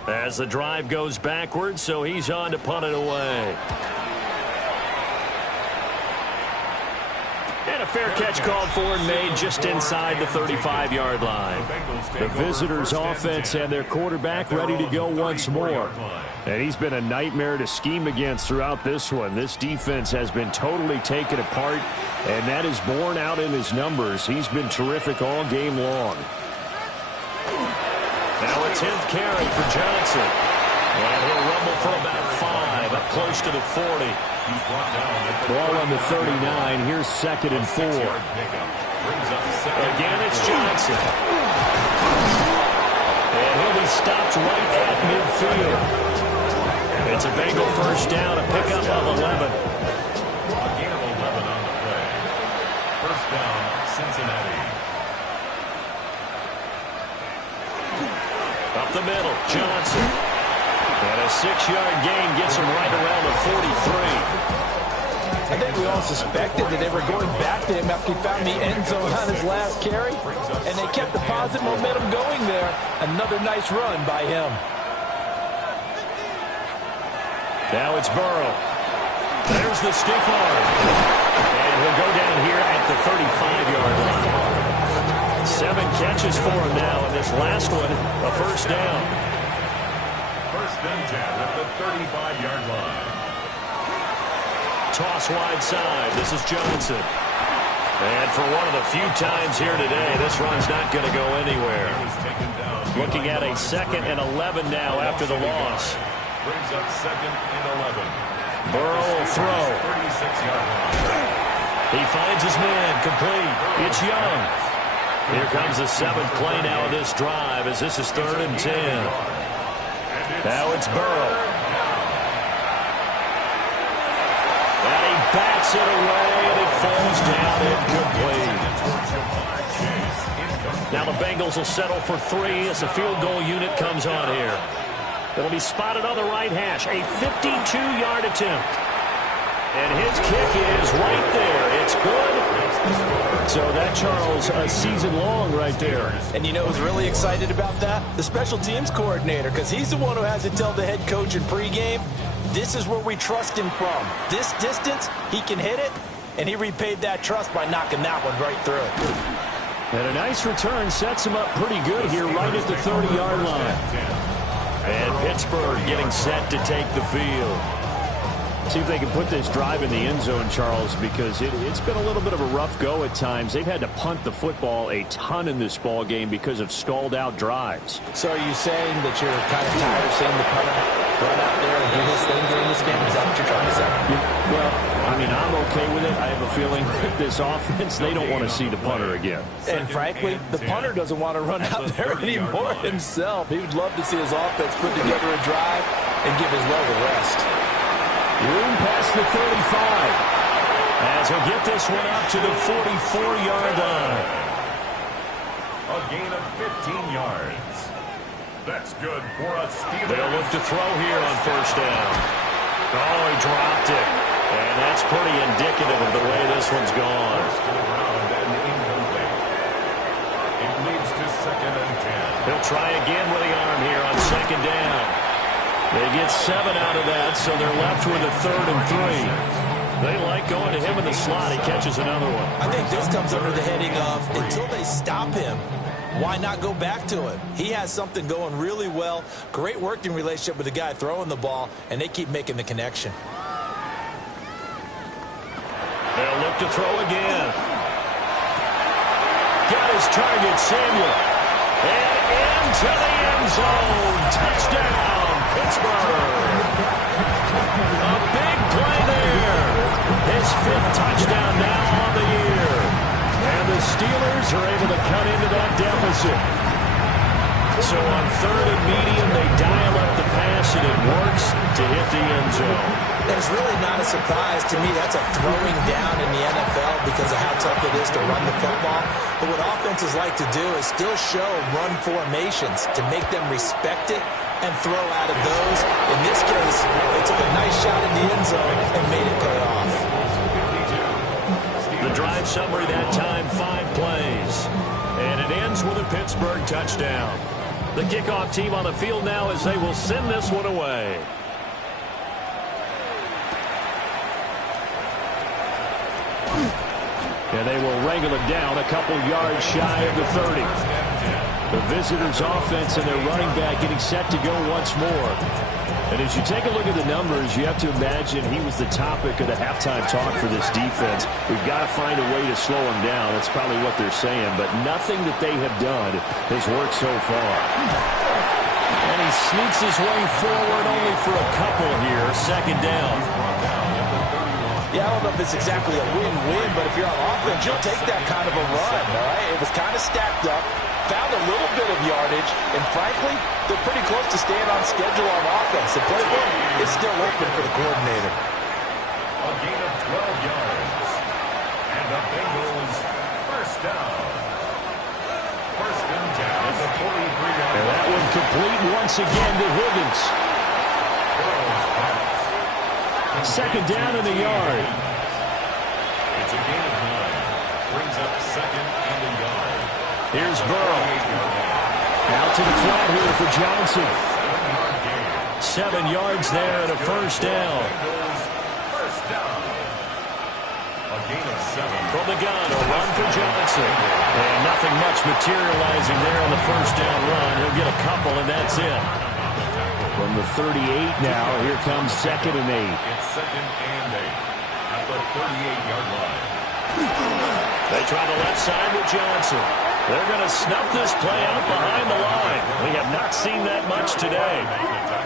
As the drive goes backwards, so he's on to punt it away. And a fair catch called for and made just inside the 35-yard line. The visitors' offense and their quarterback ready to go once more. And he's been a nightmare to scheme against throughout this one. This defense has been totally taken apart, and that is borne out in his numbers. He's been terrific all game long. Now a 10th carry for Johnson. And he'll rumble for about 5, up close to the 40. Ball on the 39. Here's 2nd and 4. Again, it's Johnson. And he'll be stopped right at midfield. It's a Bengal first down, a pickup of 11. A gain of 11 on the play. First down, Cincinnati. Up the middle, Johnson. And a 6-yard gain gets him right around the 43. I think we all suspected that they were going back to him after he found the end zone on his last carry, and they kept the positive momentum going there. Another nice run by him. Now it's Burrow. There's the stiff arm. And he'll go down here at the 35-yard line. 7 catches for him now, and this last one, a first down. First and 10 at the 35-yard line. Toss wide side. This is Johnson. And for one of the few times here today, this run's not going to go anywhere. Looking at a 2nd and 11 now after the loss. Brings up 2nd and 11. Burrow will throw. 36-yard line. He finds his man. Complete. It's Young. Here comes the 7th play now of this drive as this is 3rd and 10. Now it's Burrow. And he bats it away, and it falls down incomplete. Now the Bengals will settle for 3 as the field goal unit comes on here. It'll be spotted on the right hash. A 52-yard attempt. And his kick is right there. It's good. So that, Charles, a season long right there. And you know who's really excited about that? The special teams coordinator, because he's the one who has to tell the head coach in pregame, this is where we trust him from. This distance, he can hit it, and he repaid that trust by knocking that one right through. And a nice return sets him up pretty good here right at the 30-yard line. And Pittsburgh getting set to take the field. See if they can put this drive in the end zone, Charles, because it's been a little bit of a rough go at times. They've had to punt the football a ton in this ball game because of stalled-out drives. So are you saying that you're kind of tired of seeing the punter run out there and do his thing during this game? Is that what you're trying to say? Yeah, well, I mean, I'm okay with it. I have a feeling with this offense, they don't want to see the punter again. And frankly, the punter doesn't want to run out there anymore himself. He would love to see his offense put together a drive and give his leg a rest. Room past the 35. As he'll get this one up to the 44-yard line. A gain of 15 yards. That's good for a Steelers. They'll look to throw here on first down. Oh, he dropped it. And that's pretty indicative of the way this one's gone. It leads to 2nd and 10. He'll try again with the arm here on 2nd down. They get 7 out of that, so they're left with a 3rd and 3. They like going to him in the slot. He catches another one. I think this comes under the heading of until they stop him, why not go back to him? He has something going really well, great working relationship with the guy throwing the ball, and they keep making the connection. They'll look to throw again. Got his target, Samuel. And into the end zone. Touchdown, Pittsburgh. A big play there. His 5th touchdown now on the year. And the Steelers are able to cut into that deficit. So on 3rd and medium, they dial up the pass, and it works to hit the end zone. It's really not a surprise to me. That's a throwing down in the NFL because of how tough it is to run the football. But what offenses like to do is still show run formations to make them respect it and throw out of those. In this case, they took a nice shot in the end zone and made it pay off. The drive summary that time, 5 plays. And it ends with a Pittsburgh touchdown. The kickoff team on the field now as they will send this one away. And they will wrangle it down a couple yards shy of the 30. The visitors' offense and their running back getting set to go once more. And as you take a look at the numbers, you have to imagine he was the topic of the halftime talk for this defense. We've got to find a way to slow him down. That's probably what they're saying. But nothing that they have done has worked so far. And he sneaks his way forward only for a couple here. Second down. Yeah, I don't know if it's exactly a win-win, but if you're on offense, you'll take that kind of a run, all right? It was kind of stacked up, found a little bit of yardage, and frankly, they're pretty close to staying on schedule on offense. The playbook is still open for the coordinator. A gain of 12 yards. And the Bengals first down. First and 10 at the 43-yard line. And that one complete once again to Higgins. Second down in the yard. It's a gain of 9. Brings up second and a yard. Here's Burrow. Out to the flat here for Johnson. 7 yards there and a first down. First down. A gain of 7. From the gun, a run for Johnson. And nothing much materializing there on the first down run. He'll get a couple, and that's it. From the 38 now, here comes second and 8. It's second and 8 at the 38-yard line. They try the left side with Johnson. They're going to snuff this play out behind the line. We have not seen that much today.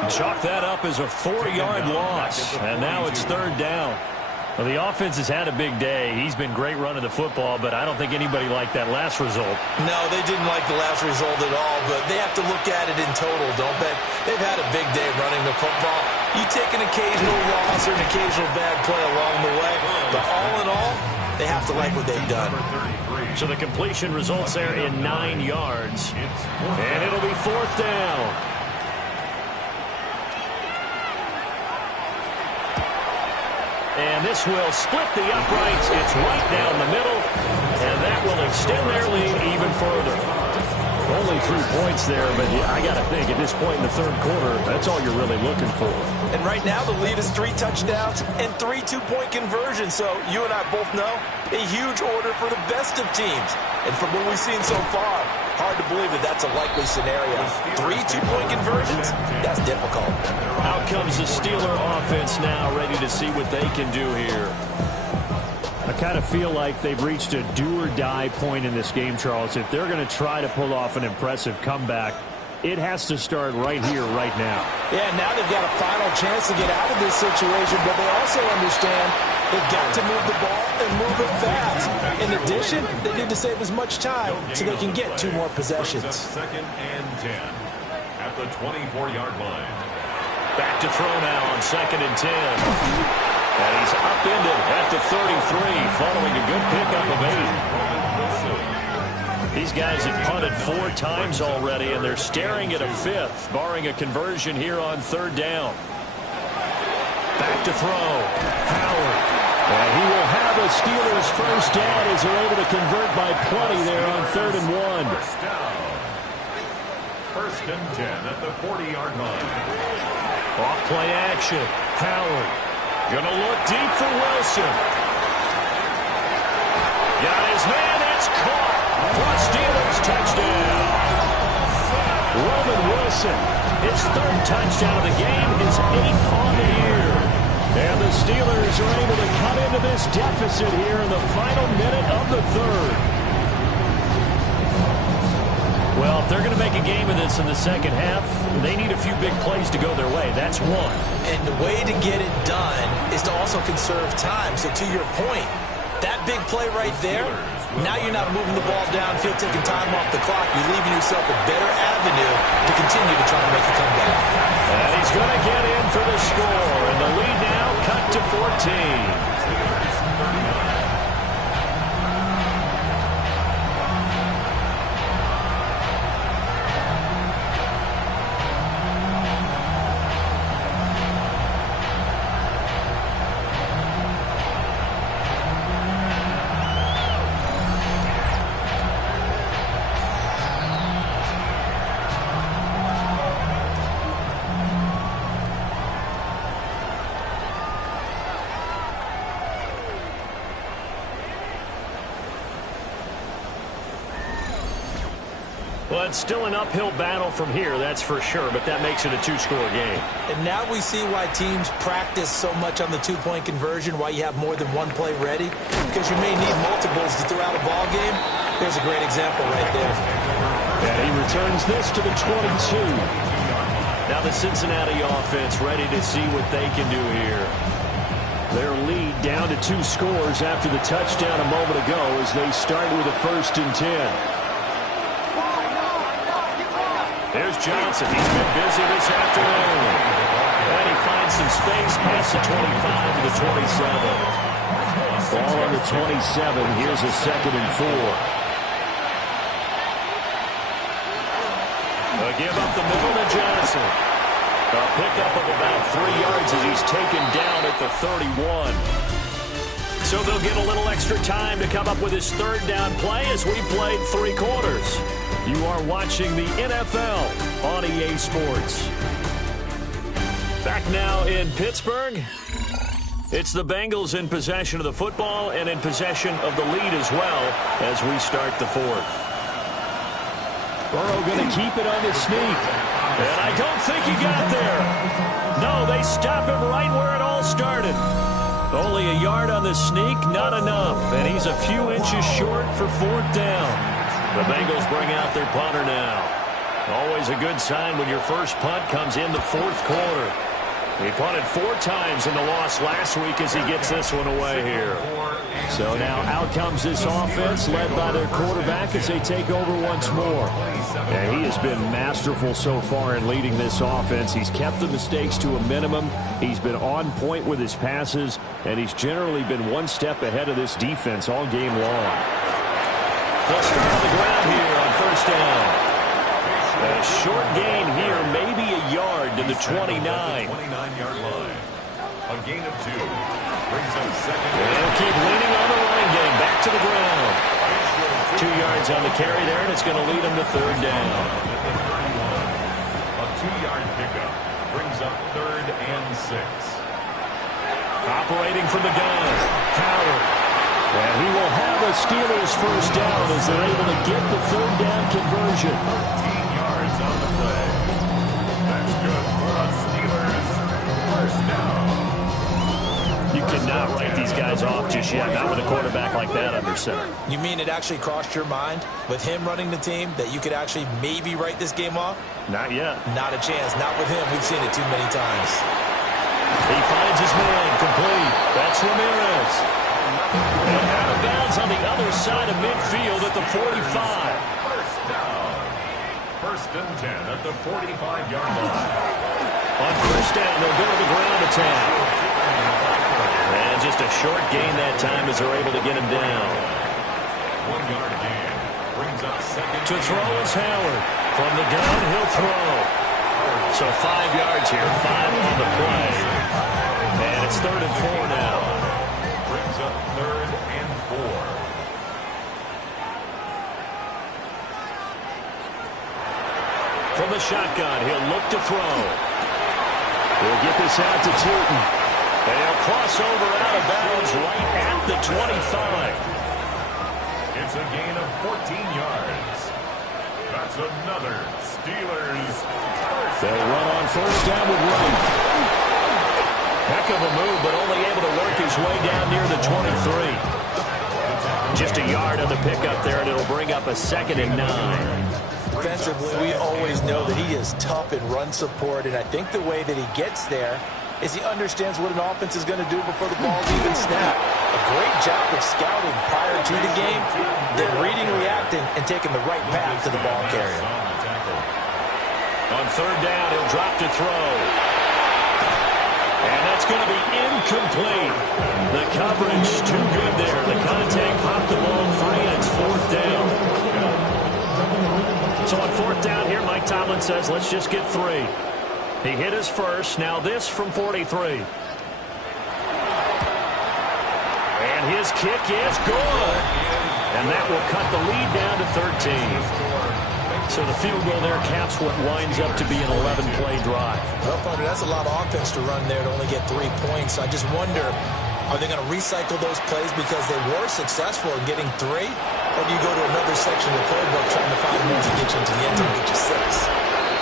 Chalk that up as a 4-yard loss, and now it's third down. Well, the offense has had a big day. He's been great running the football, but I don't think anybody liked that last result. No, they didn't like the last result at all, but they have to look at it in total, don't they? They've had a big day running the football. You take an occasional loss or an occasional bad play along the way, but all in all, they have to like what they've done. So the completion results there in 9 yards, and it'll be fourth down. And this will split the uprights. It's right down the middle, and that will extend their lead even further. Only 3 points there, but I got to think at this point in the third quarter, that's all you're really looking for. And right now the lead is 3 touchdowns and 3 two-point conversions. So you and I both know a huge order for the best of teams. And from what we've seen so far, hard to believe that that's a likely scenario. 3 two-point conversions? That's difficult. Out comes the Steeler offense now, ready to see what they can do here. I kind of feel like they've reached a do-or-die point in this game, Charles. If they're going to try to pull off an impressive comeback, it has to start right here, right now. Yeah, now they've got a final chance to get out of this situation, but they also understand they've got to move the ball and move it fast. In addition, they need to save as much time so they can get 2 more possessions. Second and 10 at the 24-yard line. Back to throw now on second and 10. And he's upended at the 33 following a good pickup of 8. These guys have punted 4 times already, and they're staring at a 5th, barring a conversion here on third down. Back to throw. Howard. And he will have a Steelers first down as they're able to convert by plenty there on third and 1. First down. First and 10 at the 40-yard line. Off play action. Howard. Gonna look deep for Wilson. Got his man. It's caught for a Steelers touchdown. Roman Wilson, his 3rd touchdown of the game, his 8th on the year. And the Steelers are able to cut into this deficit here in the final minute of the 3rd. Well, if they're going to make a game of this in the second half, they need a few big plays to go their way. That's one. And the way to get it done is to also conserve time. So to your point, that big play right there, now you're not moving the ball downfield, taking time off the clock. You're leaving yourself a better avenue to continue to try to make a comeback. And he's going to get in for the score, and the lead now cut to 14. Well, it's still an uphill battle from here, that's for sure, but that makes it a two-score game. And now we see why teams practice so much on the two-point conversion, why you have more than one play ready, because you may need multiples to throw out a ball game. There's a great example right there. And he returns this to the 22. Now the Cincinnati offense ready to see what they can do here. Their lead down to 2 scores after the touchdown a moment ago as they start with a 1st and 10. There's Johnson. He's been busy this afternoon. And he finds some space past the 25 to the 27. Ball on the 27. Here's a 2nd and 4. A give up the middle to Johnson. A pickup of about 3 yards as he's taken down at the 31. So they'll get a little extra time to come up with his 3rd down play as we played 3 quarters. You are watching the NFL on EA Sports. Back now in Pittsburgh. It's the Bengals in possession of the football and in possession of the lead as well as we start the 4th. Burrow going to keep it on the sneak. And I don't think he got there. No, they stop him right where it all started. Only a yard on the sneak, not enough. And he's a few inches short for 4th down. The Bengals bring out their punter now. Always a good sign when your first punt comes in the 4th quarter. He punted 4 times in the loss last week as he gets this one away here. So now out comes this offense led by their quarterback as they take over once more. And he has been masterful so far in leading this offense. He's kept the mistakes to a minimum. He's been on point with his passes, and he's generally been one step ahead of this defense all game long. They'll start on the ground here on 1st down. A short gain here, maybe a yard to the 29. 29-yard line. A gain of 2. Brings up 2nd. They'll keep leaning on the running game. Back to the ground. 2 yards on the carry there, and it's going to lead them to 3rd down. A 2-yard pickup. Brings up 3rd and 6. Operating from the gun. Howard. And he will have a Steelers 1st down as they're able to get the 3rd down conversion. 13 yards on the play. That's good for a Steelers 1st down. You cannot write these guys off just yet, not with a quarterback like that under center. You mean it actually crossed your mind with him running the team that you could actually maybe write this game off? Not yet. Not a chance. Not with him. We've seen it too many times. He finds his man complete. That's Ramirez. And out of bounds on the other side of midfield at the 45. 1st down. 1st and 10 at the 45-yard line. On 1st down, they'll go to the ground attack. And just a short gain that time as they're able to get him down. 1-yard gain. Brings up 2nd. To throw is Howard. From the gun, he'll throw. So 5 yards here, 5 on the play. And it's 3rd and 4 now. Brings up 3rd and 4. From the shotgun, he'll look to throw. He'll get this out to Tootin. And he'll cross over out of bounds right at the 25. It's a gain of 14 yards. That's another Steelers 1st. They'll run on 1st down with Wright. Heck of a move, but only able to work his way down near the 23. Just a yard on the pickup there, and it'll bring up a 2nd and 9. Defensively, we always know that he is tough in run support, and I think the way that he gets there is he understands what an offense is going to do before the ball's even snapped. A great job of scouting prior to the game, then reading, reacting, and taking the right path to the ball carrier. On 3rd down, he'll drop to throw. That's going to be incomplete. The coverage too good there. The contact popped the ball free, and it's fourth down. So on fourth down here, Mike Tomlin says, let's just get 3. He hit his first. Now this from 43. And his kick is good. And that will cut the lead down to 13. So the field goal there caps what winds up to be an 11-play drive. Well, partner, that's a lot of offense to run there to only get 3 points. I just wonder, are they going to recycle those plays because they were successful in getting 3? Or do you go to another section of the playbook trying to find more to get you into the end zone and get you 6?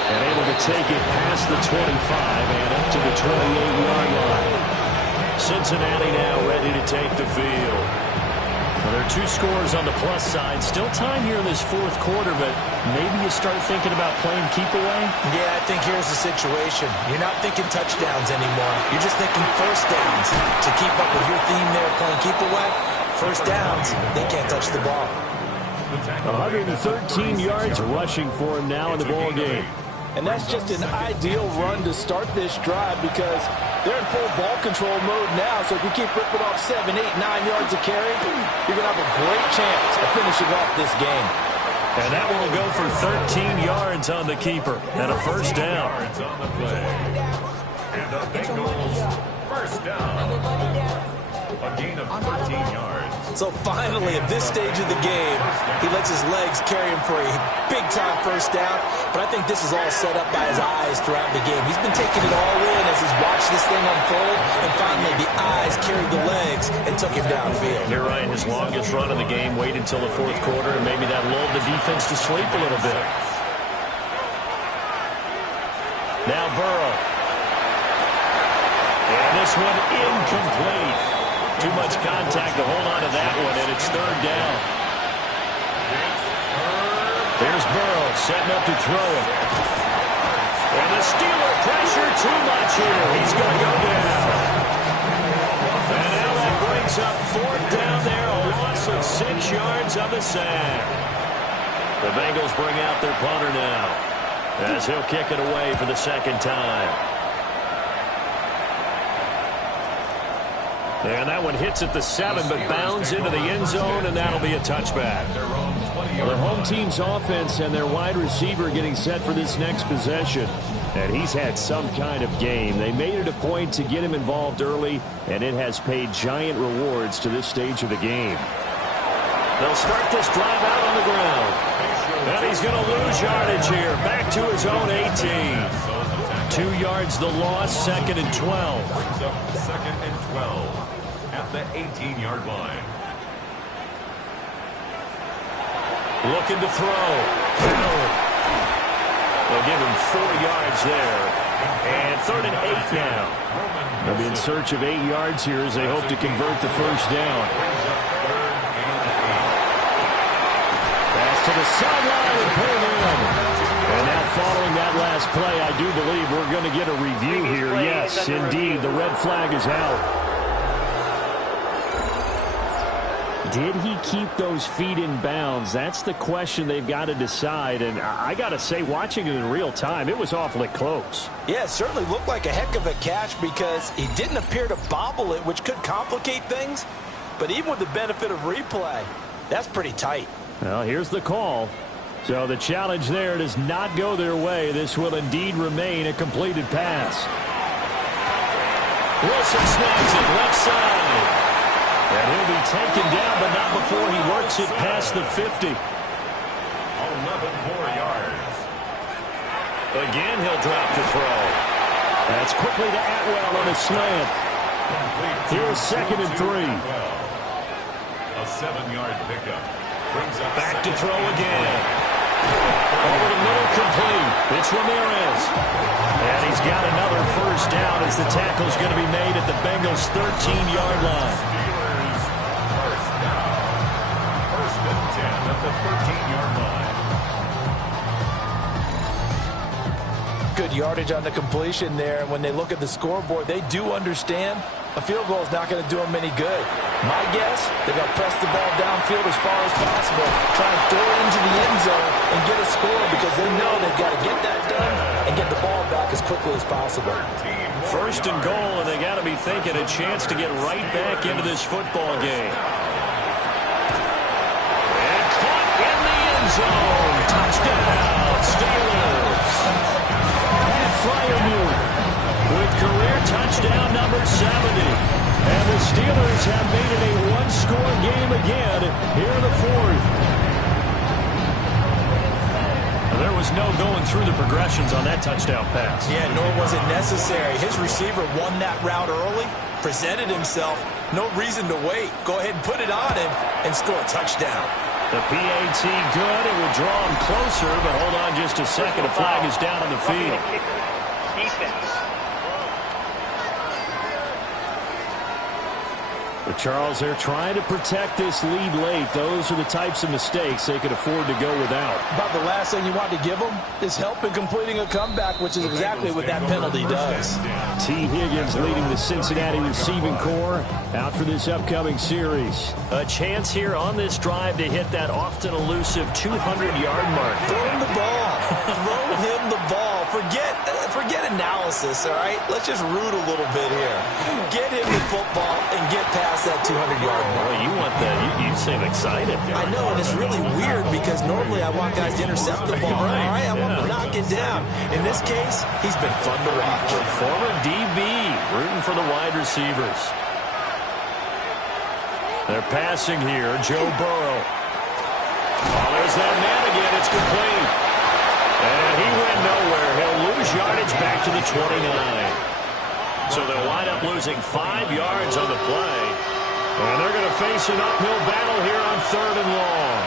And able to take it past the 25 and up to the 28-yard line. Cincinnati now ready to take the field. Well, there are 2 scores on the plus side. Still time here in this fourth quarter, but maybe you start thinking about playing keep away? Yeah, I think here's the situation. You're not thinking touchdowns anymore. You're just thinking first downs. To keep up with your theme there, playing keep away, first downs, they can't touch the ball. 113 yards rushing for him now in the ball game. And that's just an ideal run to start this drive because they're in full ball control mode now. So if you keep ripping off 7, 8, 9 yards of carry, you're going to have a great chance of finishing off this game. And that one will go for 13 yards on the keeper and a first down. On the play. And the Bengals first down. A gain of 13 yards. So finally, at this stage of the game, he lets his legs carry him for a big-time first down. But I think this is all set up by his eyes throughout the game. He's been taking it all in as he's watched this thing unfold. And finally, the eyes carried the legs and took him downfield. You're right. His longest run of the game waited until the fourth quarter, and maybe that lulled the defense to sleep a little bit. Now Burrow. And this one incomplete. Too much contact to hold on to that one, and it's third down. There's Burrow setting up to throw it. And the Steeler pressure too much here. He's going to go down. And now that brings up fourth down there, a loss of 6 yards on the sack. The Bengals bring out their punter now as he'll kick it away for the second time. And that one hits at the 7, but bounds into the end zone, and that'll be a touchback. The home team's offense and their wide receiver getting set for this next possession. And he's had some kind of game. They made it a point to get him involved early, and it has paid giant rewards to this stage of the game. They'll start this drive out on the ground. And he's going to lose yardage here. Back to his own 18. 2 yards the loss, 2nd and 12. Second and 12 at the 18-yard line. Looking to throw. They'll give him 4 yards there. And 3rd and 8 now. They'll be in search of 8 yards here as they hope to convert the first down. Pass to the sideline and pulled in. And now following that last play, I do believe we're going to get a review here. Yes, indeed, the red flag is out. Did he keep those feet in bounds? That's the question they've got to decide. And I got to say, watching it in real time, it was awfully close. Yeah, it certainly looked like a heck of a catch because he didn't appear to bobble it, which could complicate things. But even with the benefit of replay, that's pretty tight. Well, here's the call. So the challenge there does not go their way. This will indeed remain a completed pass. Wilson snags it left side. And he'll be taken down, but not before he works it past the 50. 11 more yards. Again, he'll drop to throw. That's quickly to Atwell on a slant. Here's 2nd and 3. A 7-yard pickup. Back to throw again. Over the middle, complete. It's Ramirez. And he's got another first down as the tackle's going to be made at the Bengals' 13-yard line. Steelers first down. 1st and 10 at the 13-yard line. Good yardage on the completion there. And when they look at the scoreboard, they do understand a field goal is not going to do them any good. My guess, they're going to press the ball downfield as far as possible, try and throw it into the end zone and get a score because they know they've got to get that done and get the ball back as quickly as possible. First and goal, and they got to be thinking a chance to get right back into this football game. And caught in the end zone. Touchdown, Steelers. Pat Fryermuth with career touchdown number 70. And the Steelers have made it a one-score game again here in the fourth. There was no going through the progressions on that touchdown pass. Yeah, nor was it necessary. His receiver won that route early, presented himself. No reason to wait. Go ahead and put it on him and score a touchdown. The PAT good. It would draw him closer, but hold on just a second. A flag is down on the field. But Charles, they're trying to protect this lead late. Those are the types of mistakes they could afford to go without. About the last thing you want to give them is help in completing a comeback, which is exactly what that penalty does. T. Higgins leading the Cincinnati receiving corps out for this upcoming series. A chance here on this drive to hit that often elusive 200-yard mark. Throw him the ball. Throw him the ball. Forget analysis, all right? Let's just root a little bit here. Get him the football and get past that 200-yard mark. Well, you want that. You seem excited. I know, and it's really weird because normally I want guys to intercept the ball, Right, all right? I want yeah. to knock it down. In this case, he's been fun to watch. Former DB rooting for the wide receivers. They're passing here. Joe Burrow. Oh, there's that man again. It's complete. And he went nowhere. He'll lose yardage back to the 29. So they'll wind up losing 5 yards on the play. And they're going to face an uphill battle here on 3rd and long.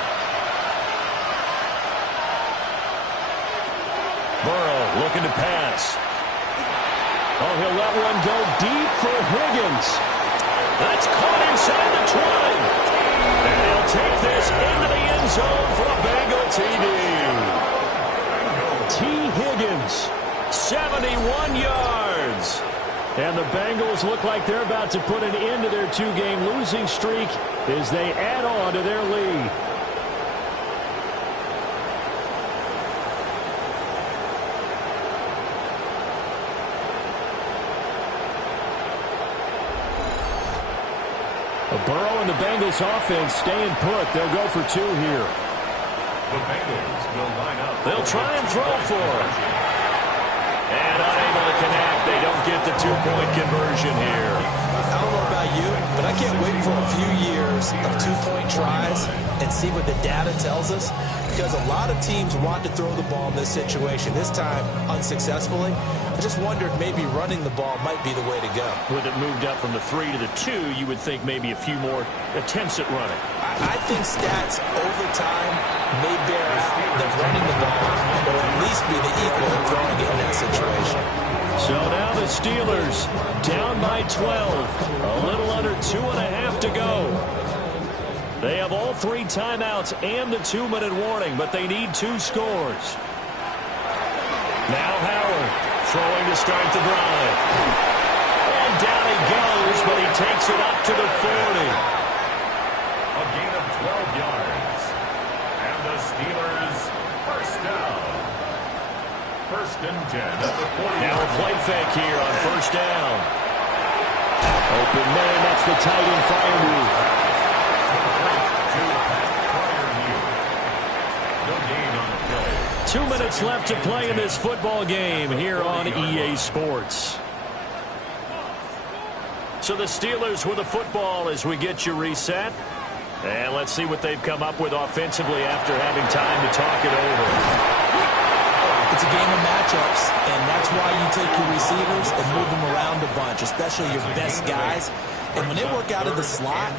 Burrow looking to pass. Oh, he'll let one go deep for Higgins. That's caught inside the 20. And he'll take this into the end zone for a Bengal TD. T. Higgins, 71 yards. And the Bengals look like they're about to put an end to their 2-game losing streak as they add on to their lead. Burrow and the Bengals offense staying put. They'll go for 2 here. The Bengals will line up. They'll try and throw for it. And unable to connect. They don't get the 2-point conversion here. I don't know about you, but I can't wait for a few years of 2-point tries and see what the data tells us, because a lot of teams want to throw the ball in this situation. This time, unsuccessfully. I just wondered maybe running the ball might be the way to go. With it moved up from the 3 to the 2, you would think maybe a few more attempts at running. I think stats over time may bear out that running the ball will at least be the equal of throwing it in that situation. So now the Steelers down by 12. A little under 2.5 to go. They have all 3 timeouts and the 2-minute warning, but they need 2 scores. Now Howard throwing to start the drive. And down he goes, but he takes it up to the 40. A gain of 12 yards. And the Steelers first down. 1st and 10 at the 40. Now a play fake here on 1st down. Open man, that's the tight end Fryermuth. No gain on the play. 2 minutes left to play in this football game here on EA Sports. So the Steelers with the football as we get you reset. And let's see what they've come up with offensively after having time to talk it over. It's a game of matchups, and that's why you take your receivers and move them around a bunch, especially your best guys. And when they work out of the slot,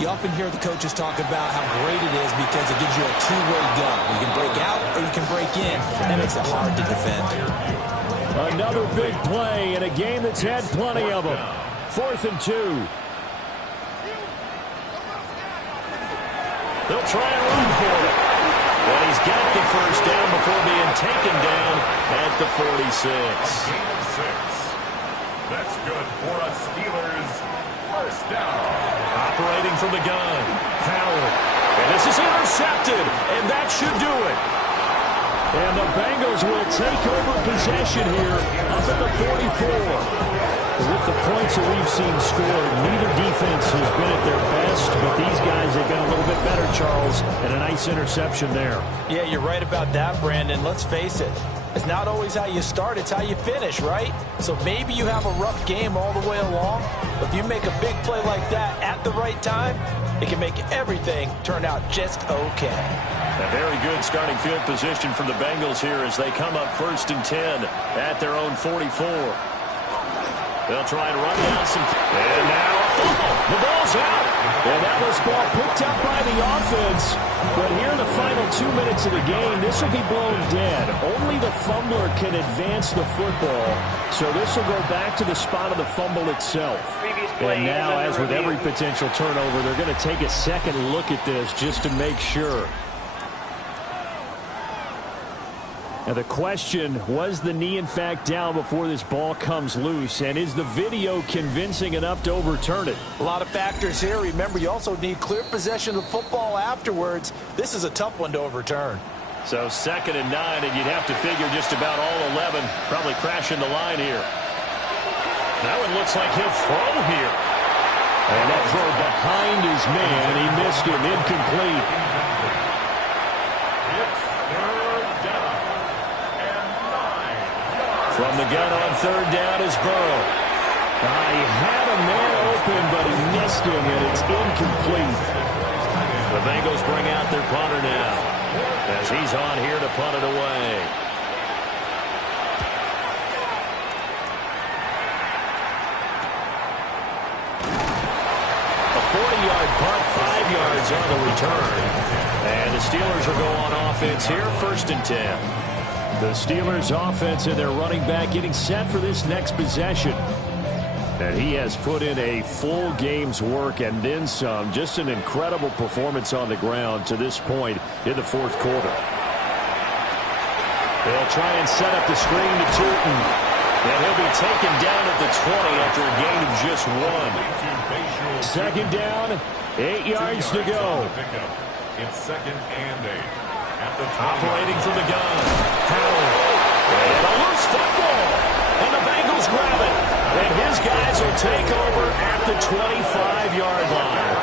you often hear the coaches talk about how great it is because it gives you a 2-way gun. You can break out or you can break in. That makes it hard to defend. Another big play in a game that's had plenty of them. 4th and 2. They'll try and run for it. But he's got the first down before being taken down at the 46. Gain of 6. That's good for a Steelers first down. Operating from the gun. Howard. And this is intercepted. And that should do it. And the Bengals will take over possession here up at the 44. With the points that we've seen scored, neither defense has been at their best, but these guys have been a little bit better, Charles, and a nice interception there. Yeah, you're right about that, Brandon. Let's face it. It's not always how you start, it's how you finish, right? So maybe you have a rough game all the way along, but if you make a big play like that at the right time, it can make everything turn out just okay. A very good starting field position for the Bengals here as they come up 1st and 10 at their own 44. They'll try and run down some. And now the ball's out. And that was ball picked up by the offense. But here in the final 2 minutes of the game, this will be blown dead. Only the fumbler can advance the football. So this will go back to the spot of the fumble itself. And now, as with every potential turnover, they're going to take a second look at this just to make sure. Now the question, was the knee in fact down before this ball comes loose? And is the video convincing enough to overturn it? A lot of factors here. Remember, you also need clear possession of football afterwards. This is a tough one to overturn. So 2nd and 9, and you'd have to figure just about all 11 probably crashing the line here. That one looks like he'll throw here. And that throw behind his man, he missed him, incomplete. From the gun on 3rd down is Burrow. He had a man open, but he missed him, and it's incomplete. The Bengals bring out their punter now as he's on here to punt it away. A 40-yard punt, 5 yards on the return. And the Steelers will go on offense here, 1st and 10. The Steelers offense and their running back getting set for this next possession. And he has put in a full game's work and then some. Just an incredible performance on the ground to this point in the 4th quarter. They'll try and set up the screen to Tootin. And he'll be taken down at the 20 after a gain of just 1. 2nd down, 8 yards to go. It's 2nd and 8. Operating from the gun. Howard. And a loose football. And the Bengals grab it. And his guys will take over at the 25-yard line.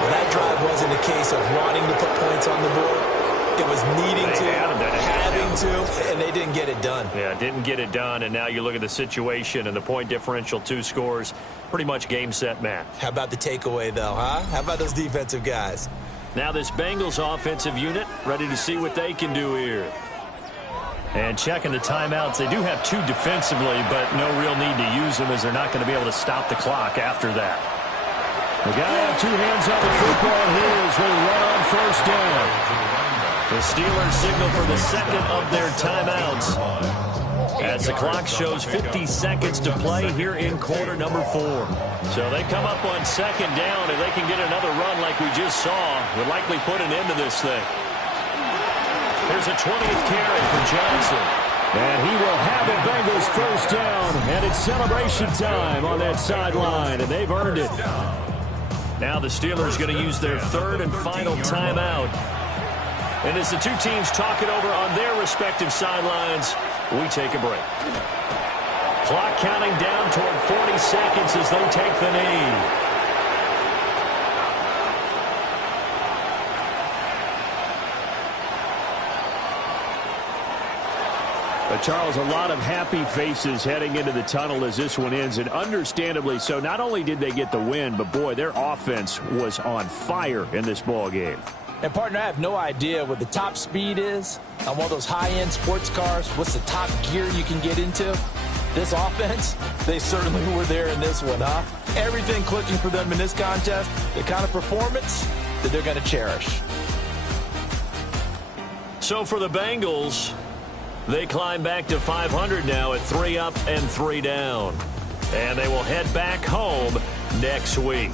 Well, that drive wasn't a case of wanting to put points on the board. It was needing to, having to, and they didn't get it done. Yeah, didn't get it done, and now you look at the situation and the point differential, 2 scores, pretty much game, set, match. How about the takeaway, though, huh? How about those defensive guys? Now this Bengals offensive unit ready to see what they can do here. And checking the timeouts, they do have 2 defensively, but no real need to use them as they're not going to be able to stop the clock after that. The guy have 2 hands on the football here as they run on 1st down. The Steelers signal for the 2nd of their timeouts as the clock shows 50 seconds to play here in quarter number 4. So they come up on 2nd down, and they can get another run like we just saw. Would likely put an end to this thing. There's a 20th carry for Johnson. And he will have it. Bengals 1st down, and it's celebration time on that sideline, and they've earned it. Now the Steelers going to use their 3rd and final timeout. And as the 2 teams talk it over on their respective sidelines, we take a break. Clock counting down toward 40 seconds as they take the knee. But Charles, a lot of happy faces heading into the tunnel as this one ends, and understandably so. Not only did they get the win, but boy, their offense was on fire in this ball game. And, partner, I have no idea what the top speed is on one of those high-end sports cars. What's the top gear you can get into? This offense, they certainly were there in this one, huh? Everything clicking for them in this contest, the kind of performance that they're going to cherish. So for the Bengals, they climb back to 500 now at 3 up and 3 down. And they will head back home next week.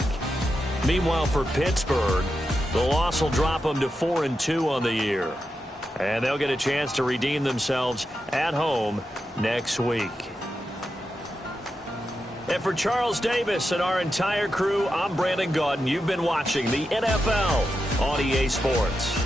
Meanwhile, for Pittsburgh, the loss will drop them to 4-2 on the year. And they'll get a chance to redeem themselves at home next week. And for Charles Davis and our entire crew, I'm Brandon Gaudin. You've been watching the NFL on EA Sports.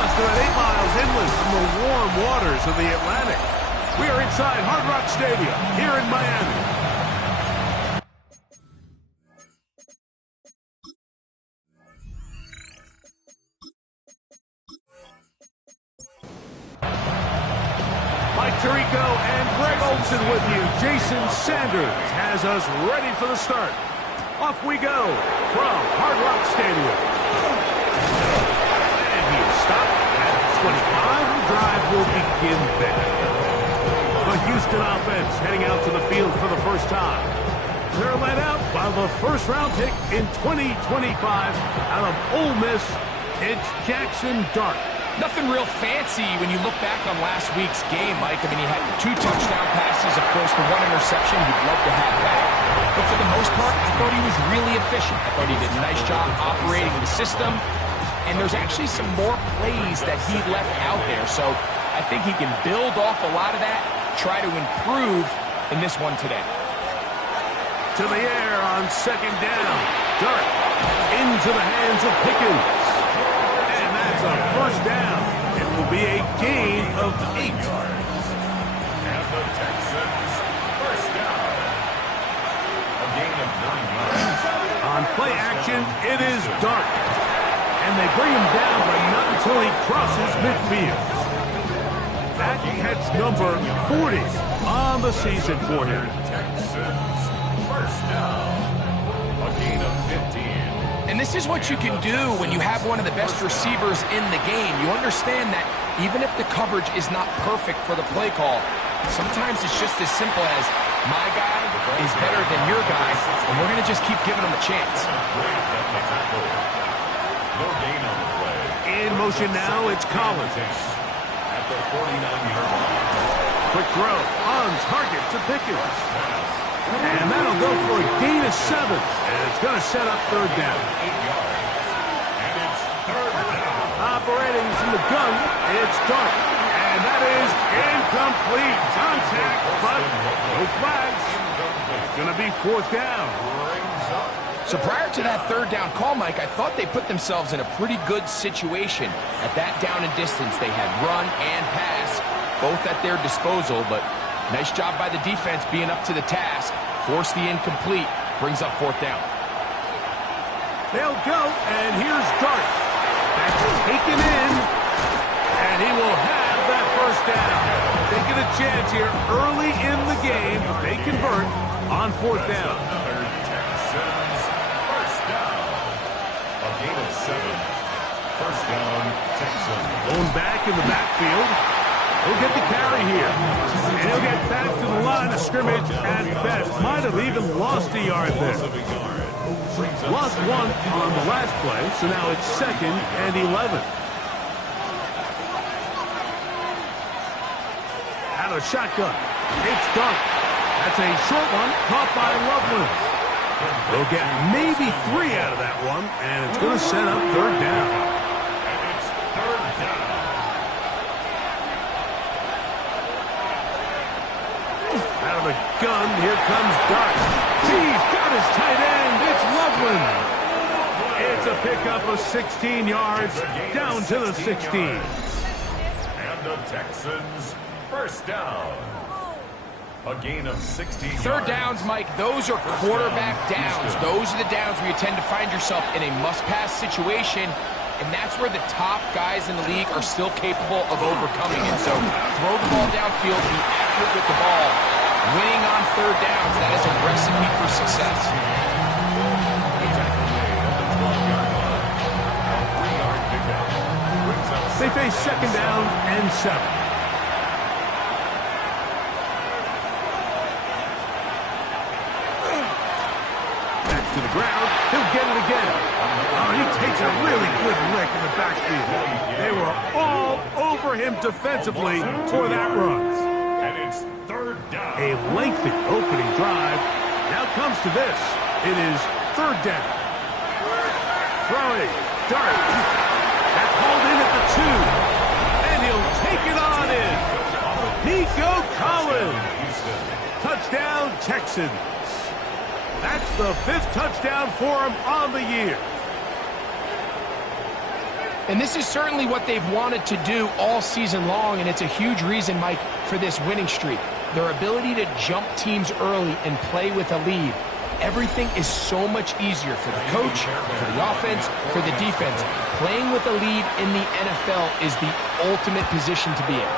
just about 8 miles inland from the warm waters of the Atlantic. We are inside Hard Rock Stadium here in Miami. Mike Tirico and Greg Olson with you. Jason Sanders has us ready for the start. Off we go from Hard Rock Stadium. And he'll stop at 25. The drive will begin there. The Houston offense heading out to the field for the first time. They're led out by the first-round pick in 2025 out of Ole Miss. It's Jackson Dart. Nothing real fancy when you look back on last week's game, Mike. I mean, he had 2 touchdown passes, of course, the 1 interception he'd love to have back. But for the most part, I thought he was really efficient. I thought he did a nice job operating the system. And there's actually some more plays that he left out there. So I think he can build off a lot of that, try to improve in this one today. To the air on second down. Dart into the hands of Pickens. A first down. It will be a gain of 8. And the Texans first down. A gain of 9 yards. On play action, it is Dart. And they bring him down, but not until he crosses midfield. That catch number 40 on the season for him. Texans first down. A gain of 15. And this is what you can do when you have one of the best receivers in the game. You understand that even if the coverage is not perfect for the play call, sometimes it's just as simple as my guy is better than your guy, and we're going to just keep giving him a chance. No gain on the play. In motion now, it's Collins. At the 49-yard line. Quick throw on target to Pickens. And that'll go for a gain of 7. And it's going to set up third down. 8 yards. And it's third down. Operating from the gun, it's Dart. And that is incomplete. Contact, but no flags. It's going to be fourth down. So prior to that third down call, Mike, I thought they put themselves in a pretty good situation. At that down and distance, they had run and pass, both at their disposal, but nice job by the defense being up to the task. Force the incomplete. Brings up fourth down. They'll go, and here's Dart. That's taken in, and he will have that first down. Taking a chance here early in the game. They convert on fourth down. Texans first down. A gain of 7. First down, Texans. Going back in the backfield. He'll get the carry here. And he'll get back to the line of scrimmage at best. Might have even lost a yard there. Lost 1 on the last play, so now it's 2nd and 11. Out of the shotgun. It's Dart. That's a short one caught by Loveland. They'll get maybe 3 out of that one, and it's going to set up third down. And it's third down. Out of the gun, here comes Dart. He's got his tight end. It's Loveland. It's a pickup of 16 yards down to the 16. And the Texans first down. A gain of 16 Third yards. downs, Mike, those are quarterback downs. Those are the downs where you tend to find yourself in a must-pass situation, and that's where the top guys in the league are still capable of overcoming it. So throw the ball downfield, be accurate with the ball. Winning on third downs, that is a recipe for success. They face second down and 7. Back to the ground. He'll get it again. Oh, he takes a really good lick in the backfield. They were all over him defensively for that run. And it's third down. A lengthy opening drive. Now comes to this. It is third down. Throwing. Dart. That's hauled in at the 2. And he'll take it on in. Nico Collins. Touchdown, Texans. That's the 5th touchdown for him on the year. And this is certainly what they've wanted to do all season long, and it's a huge reason, Mike, for this winning streak. Their ability to jump teams early and play with a lead. Everything is so much easier for the coach, for the offense, for the defense. Playing with a lead in the NFL is the ultimate position to be in.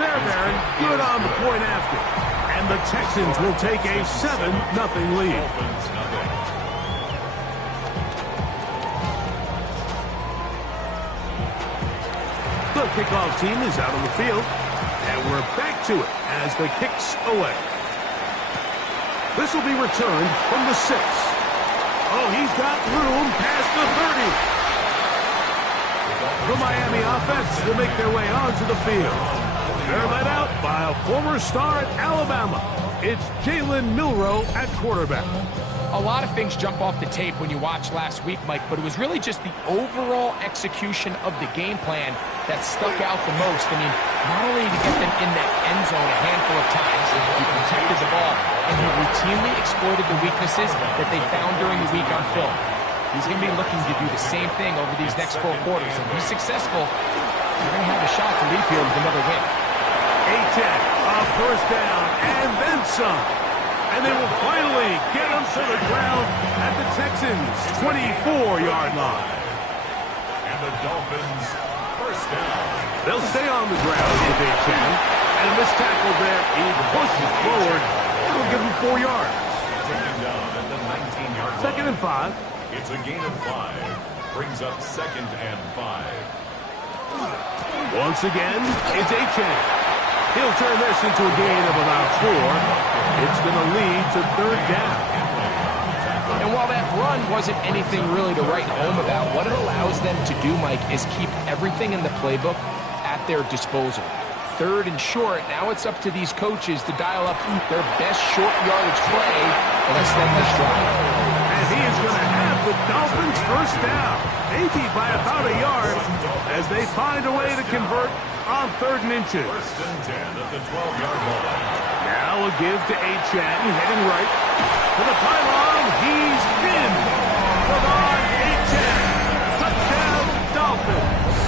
Fair, Baron. Good on the point after. And the Texans will take a 7-0 lead. The kickoff team is out on the field. And we're back to it as the kick's away. This will be returned from the 6. Oh, he's got room past the 30. The Miami offense will make their way onto the field. They're led out by a former star at Alabama. It's Jalen Milroe at quarterback. A lot of things jump off the tape when you watch last week, Mike, but it was really just the overall execution of the game plan that stuck out the most. I mean, not only to get them in that end zone a handful of times, he protected the ball, and he routinely exploited the weaknesses that they found during the week on film. He's going to be looking to do the same thing over these next 4 quarters. If he's successful, you're going to have a shot to leave here with another win. A first down, and then some. And they will finally get him to the ground at the Texans' 24-yard line. And the Dolphins, first down. They'll stay on the ground if they can. And a missed tackle there. He pushes forward. It'll give him 4 yards. Taken down at the 19-yard line. Second and 5. It's a gain of 5. Brings up 2nd and 5. Once again, it's Achane. He'll turn this into a gain of about 4. It's going to lead to 3rd down. And while that run wasn't anything really to write home about, what it allows them to do, Mike, is keep everything in the playbook at their disposal. 3rd and short, now it's up to these coaches to dial up their best short yardage play for the next drive. And he is going to have the Dolphins first down, maybe by about a yard, as they find a way to convert on 3rd and inches. 1st and 10 at the 12-yard line. Now a give to Achane, heading right to the pylon. He's in. Devon Achane. Touchdown, Dolphins.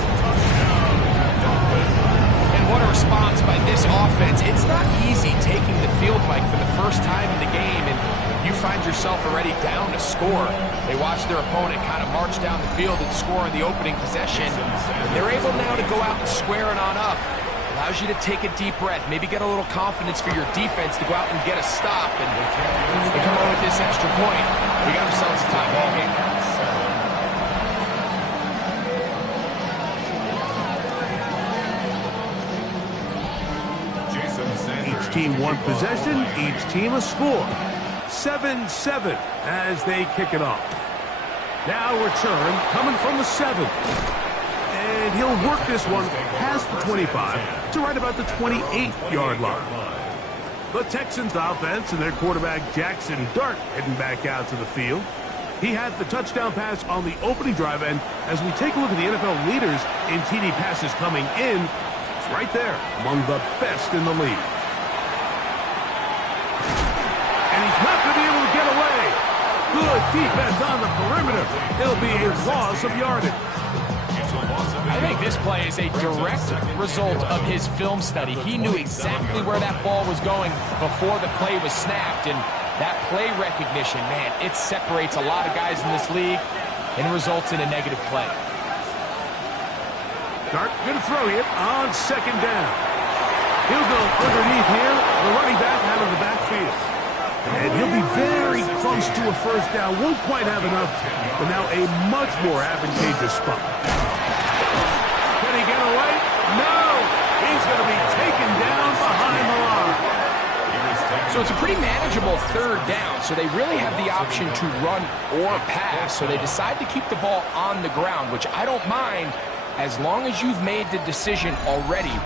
And what a response by this offense. It's not easy taking the field, Mike, for the first time in the game, and you find yourself already down to score. They watch their opponent kind of march down the field and score in the opening possession. They're able now to go out and square it on up. Allows you to take a deep breath, maybe get a little confidence for your defense to go out and get a stop. And they come out with this extra point. We got ourselves a tie ball game. Each team one possession, each team a score. 7-7 as they kick it off. Now return coming from the 7. And he'll work this one past the 25 to right about the 28-yard line. The Texans offense and their quarterback Jackson Dart heading back out to the field. He had the touchdown pass on the opening drive, and as we take a look at the NFL leaders in TD passes coming in, it's right there among the best in the league. And he's not going to be able to get away. Good defense on the perimeter. It'll be a loss of yardage. I think this play is a direct result of his film study. He knew exactly where that ball was going before the play was snapped, and that play recognition, man, it separates a lot of guys in this league and results in a negative play. Dart going to throw it on 2nd down. He'll go underneath here, the running back out of the backfield. And he'll be very close to a first down. Won't quite have enough, but now a much more advantageous spot. Can he get away? No! He's going to be taken down behind the line. So it's a pretty manageable 3rd down, so they really have the option to run or pass. So they decide to keep the ball on the ground, which I don't mind as long as you've made the decision already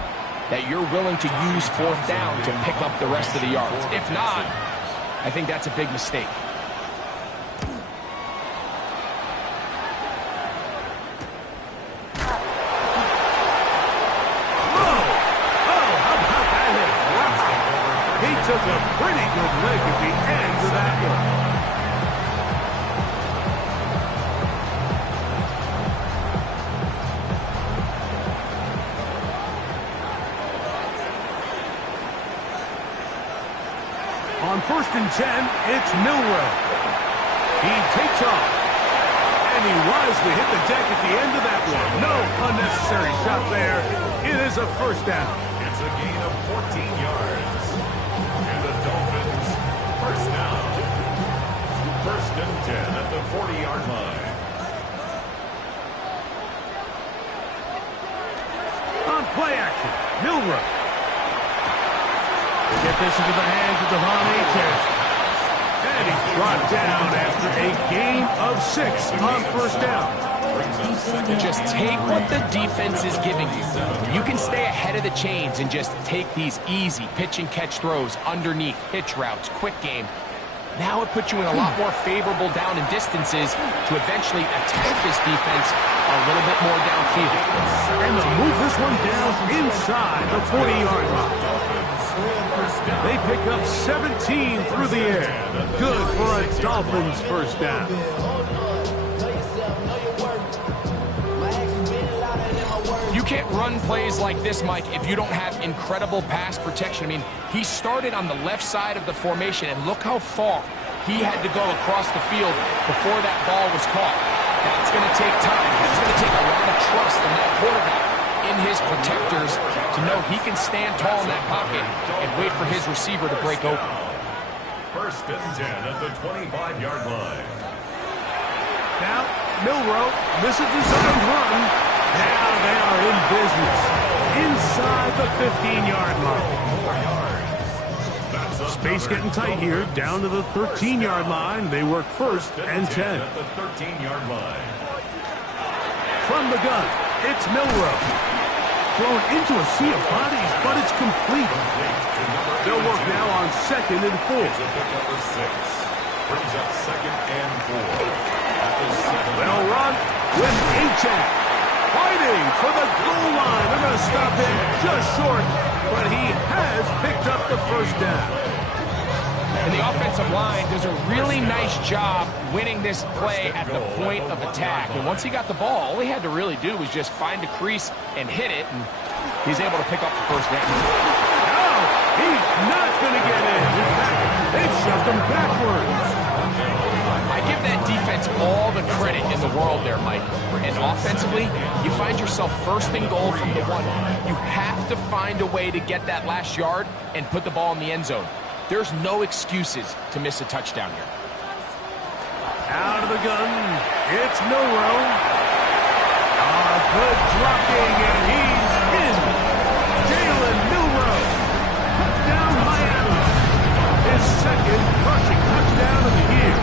that you're willing to use 4th down to pick up the rest of the yards. If not, I think that's a big mistake. Took a pretty good lick at the end of that one. On 1st and 10, it's Milroe. He takes off. And he wisely hit the deck at the end of that one. No unnecessary shot there. It is a first down. It's a gain of 14 yards. And the Dolphins, first down. 1st and 10 at the 40-yard line. On play action, Milroe. They get this into the hands of Devon Achane. And he's brought down after a gain of 6 on 1st down. Just take what the defense is giving you. You can stay ahead of the chains and just take these easy pitch and catch throws underneath, hitch routes, quick game. Now it puts you in a lot more favorable down and distances to eventually attack this defense a little bit more downfield. And they'll move this one down inside the 40-yard line. They pick up 17 through the air. Good for a Dolphins first down. You can't run plays like this, Mike, if you don't have incredible pass protection. I mean, he started on the left side of the formation, and look how far he had to go across the field before that ball was caught. That's going to take time. That's going to take a lot of trust in that quarterback, in his protectors, to know he can stand tall in that pocket and wait for his receiver to break open. 1st and 10 at the 25-yard line. Now, Milroe, this is a designed run. Now they are in business inside the 15-yard line. Space getting tight here, down to the 13-yard line. They work 1st and 10. At the 13-yard line. From the gun, it's Milroe. Thrown into a sea of bodies, but it's complete. They'll work now on 2nd and 4. It's a pickup of 6. Brings up 2nd and 4. At the 7. They'll run with Achane. Fighting for the goal line. They're going to stop him just short, but he has picked up the first down. And the offensive line does a really nice job winning this play at the point of attack. And once he got the ball, all he had to really do was just find a crease and hit it, and he's able to pick up the first down. No, he's not going to get in. In fact, they've shoved him backwards. I give that defense all the credit in the world there, Mike. And offensively, you find yourself 1st and goal from the 1. You have to find a way to get that last yard and put the ball in the end zone. There's no excuses to miss a touchdown here. Out of the gun, it's Milroe. Good dropping, and he's in. Jalen Milroe. Touchdown, Miami. His 2nd rushing touchdown of the year.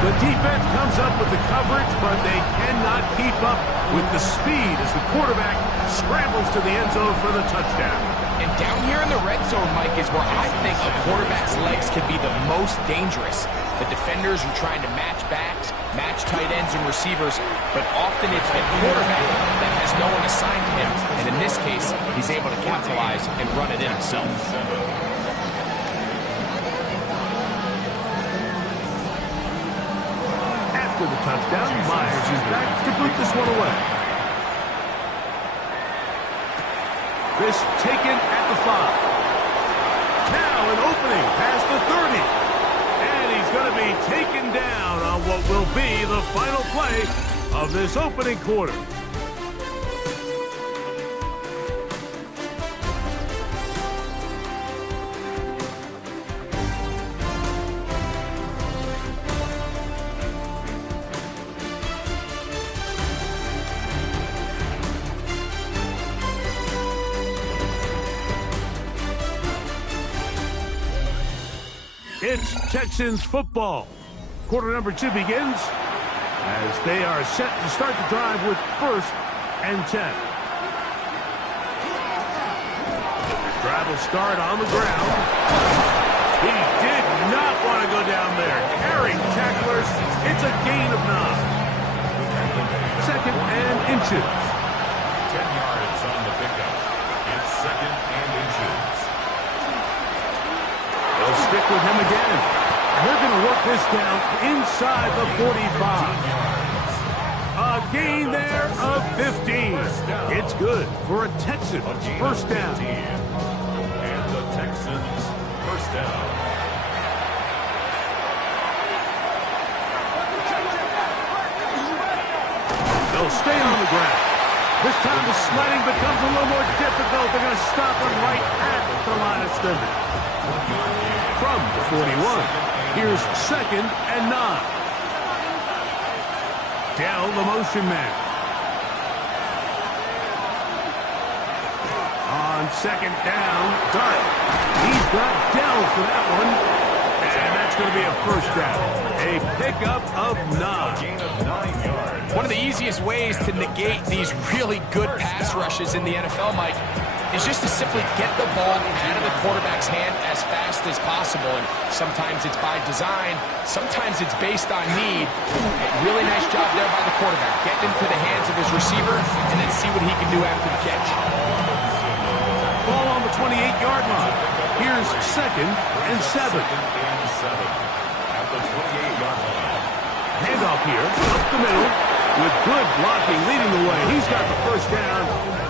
The defense comes up with the coverage, but they cannot keep up with the speed as the quarterback scrambles to the end zone for the touchdown. And down here in the red zone, Mike, is where I think a quarterback's legs can be the most dangerous. The defenders are trying to match backs, match tight ends and receivers, but often it's the quarterback that has no one assigned to him. And in this case, he's able to capitalize and run it in himself. After the touchdown, Myers is back to boot this one away. This taken at the 5. Now an opening past the 30. And he's going to be taken down on what will be the final play of this opening quarter. It's Texans football. Quarter number 2 begins as they are set to start the drive with 1st and 10. Drive will start on the ground. He did not want to go down there. Carrying tacklers. It's a gain of 9. 2nd and inches. 10 yards on the pickup. It's 2nd and inches. They'll stick with him again. They're going to work this down inside the 45. A gain there of 15. It's good for a Texans first down. And the Texans, first down. They'll stay on the ground. This time the sledding becomes a little more difficult. They're going to stop him right at the line of scrimmage. From the 41, here's 2nd and 9. Dell, the motion man. On 2nd down, Dart. He's got Dell for that one. And that's going to be a first down. A pickup of 9. Gain of 9 yards. One of the easiest ways to negate these really good pass rushes in the NFL, Mike, is just to simply get the ball out of the quarterback's hand as fast as possible. And sometimes it's by design, sometimes it's based on need. Really nice job there by the quarterback. Get into the hands of his receiver and then see what he can do after the catch. Ball on the 28-yard line. Here's 2nd and 7. At the 28-yard line. Handoff here, up the middle, with good blocking leading the way. He's got the first down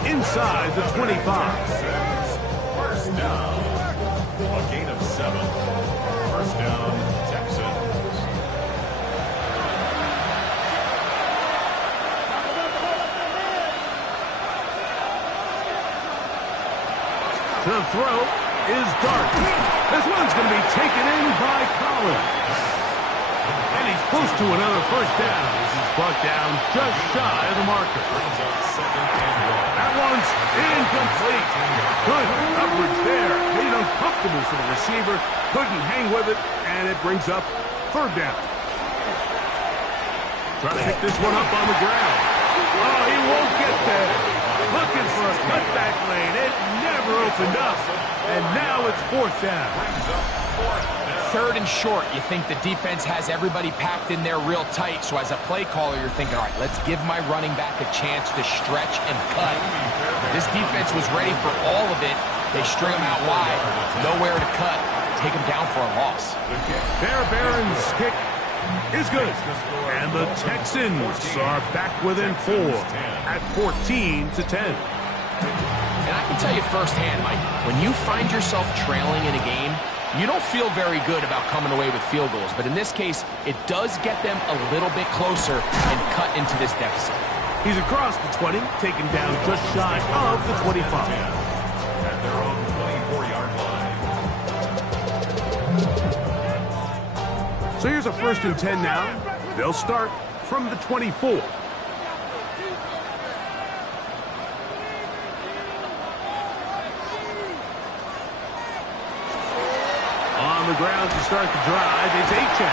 inside the 25. First down. A gain of 7. First down, Texans. The throw is Dart. This one's going to be taken in by Collins. And he's close to another first down. This is brought down just shy of the marker. That one's incomplete. Good coverage there. Made it uncomfortable for the receiver. Couldn't hang with it, and it brings up 3rd down. Trying to hit this one up on the ground. Oh, he won't get there. Looking for a cutback lane. It never opened up. And now it's 4th down. 3rd and short. You think the defense has everybody packed in there real tight. So as a play caller, you're thinking, all right, let's give my running back a chance to stretch and cut. This defense was ready for all of it. They string him out wide. Nowhere to cut. Take him down for a loss. Bear Barron's kick is good. And the Texans are back within 4 at 14-10. And I can tell you firsthand, Mike, when you find yourself trailing in a game, you don't feel very good about coming away with field goals. But in this case, it does get them a little bit closer and cut into this deficit. He's across the 20, taken down just shy of the 25. At their own 24-yard line. So here's a 1st and 10 now. They'll start from the 24. On the ground to start the drive, it's Achane.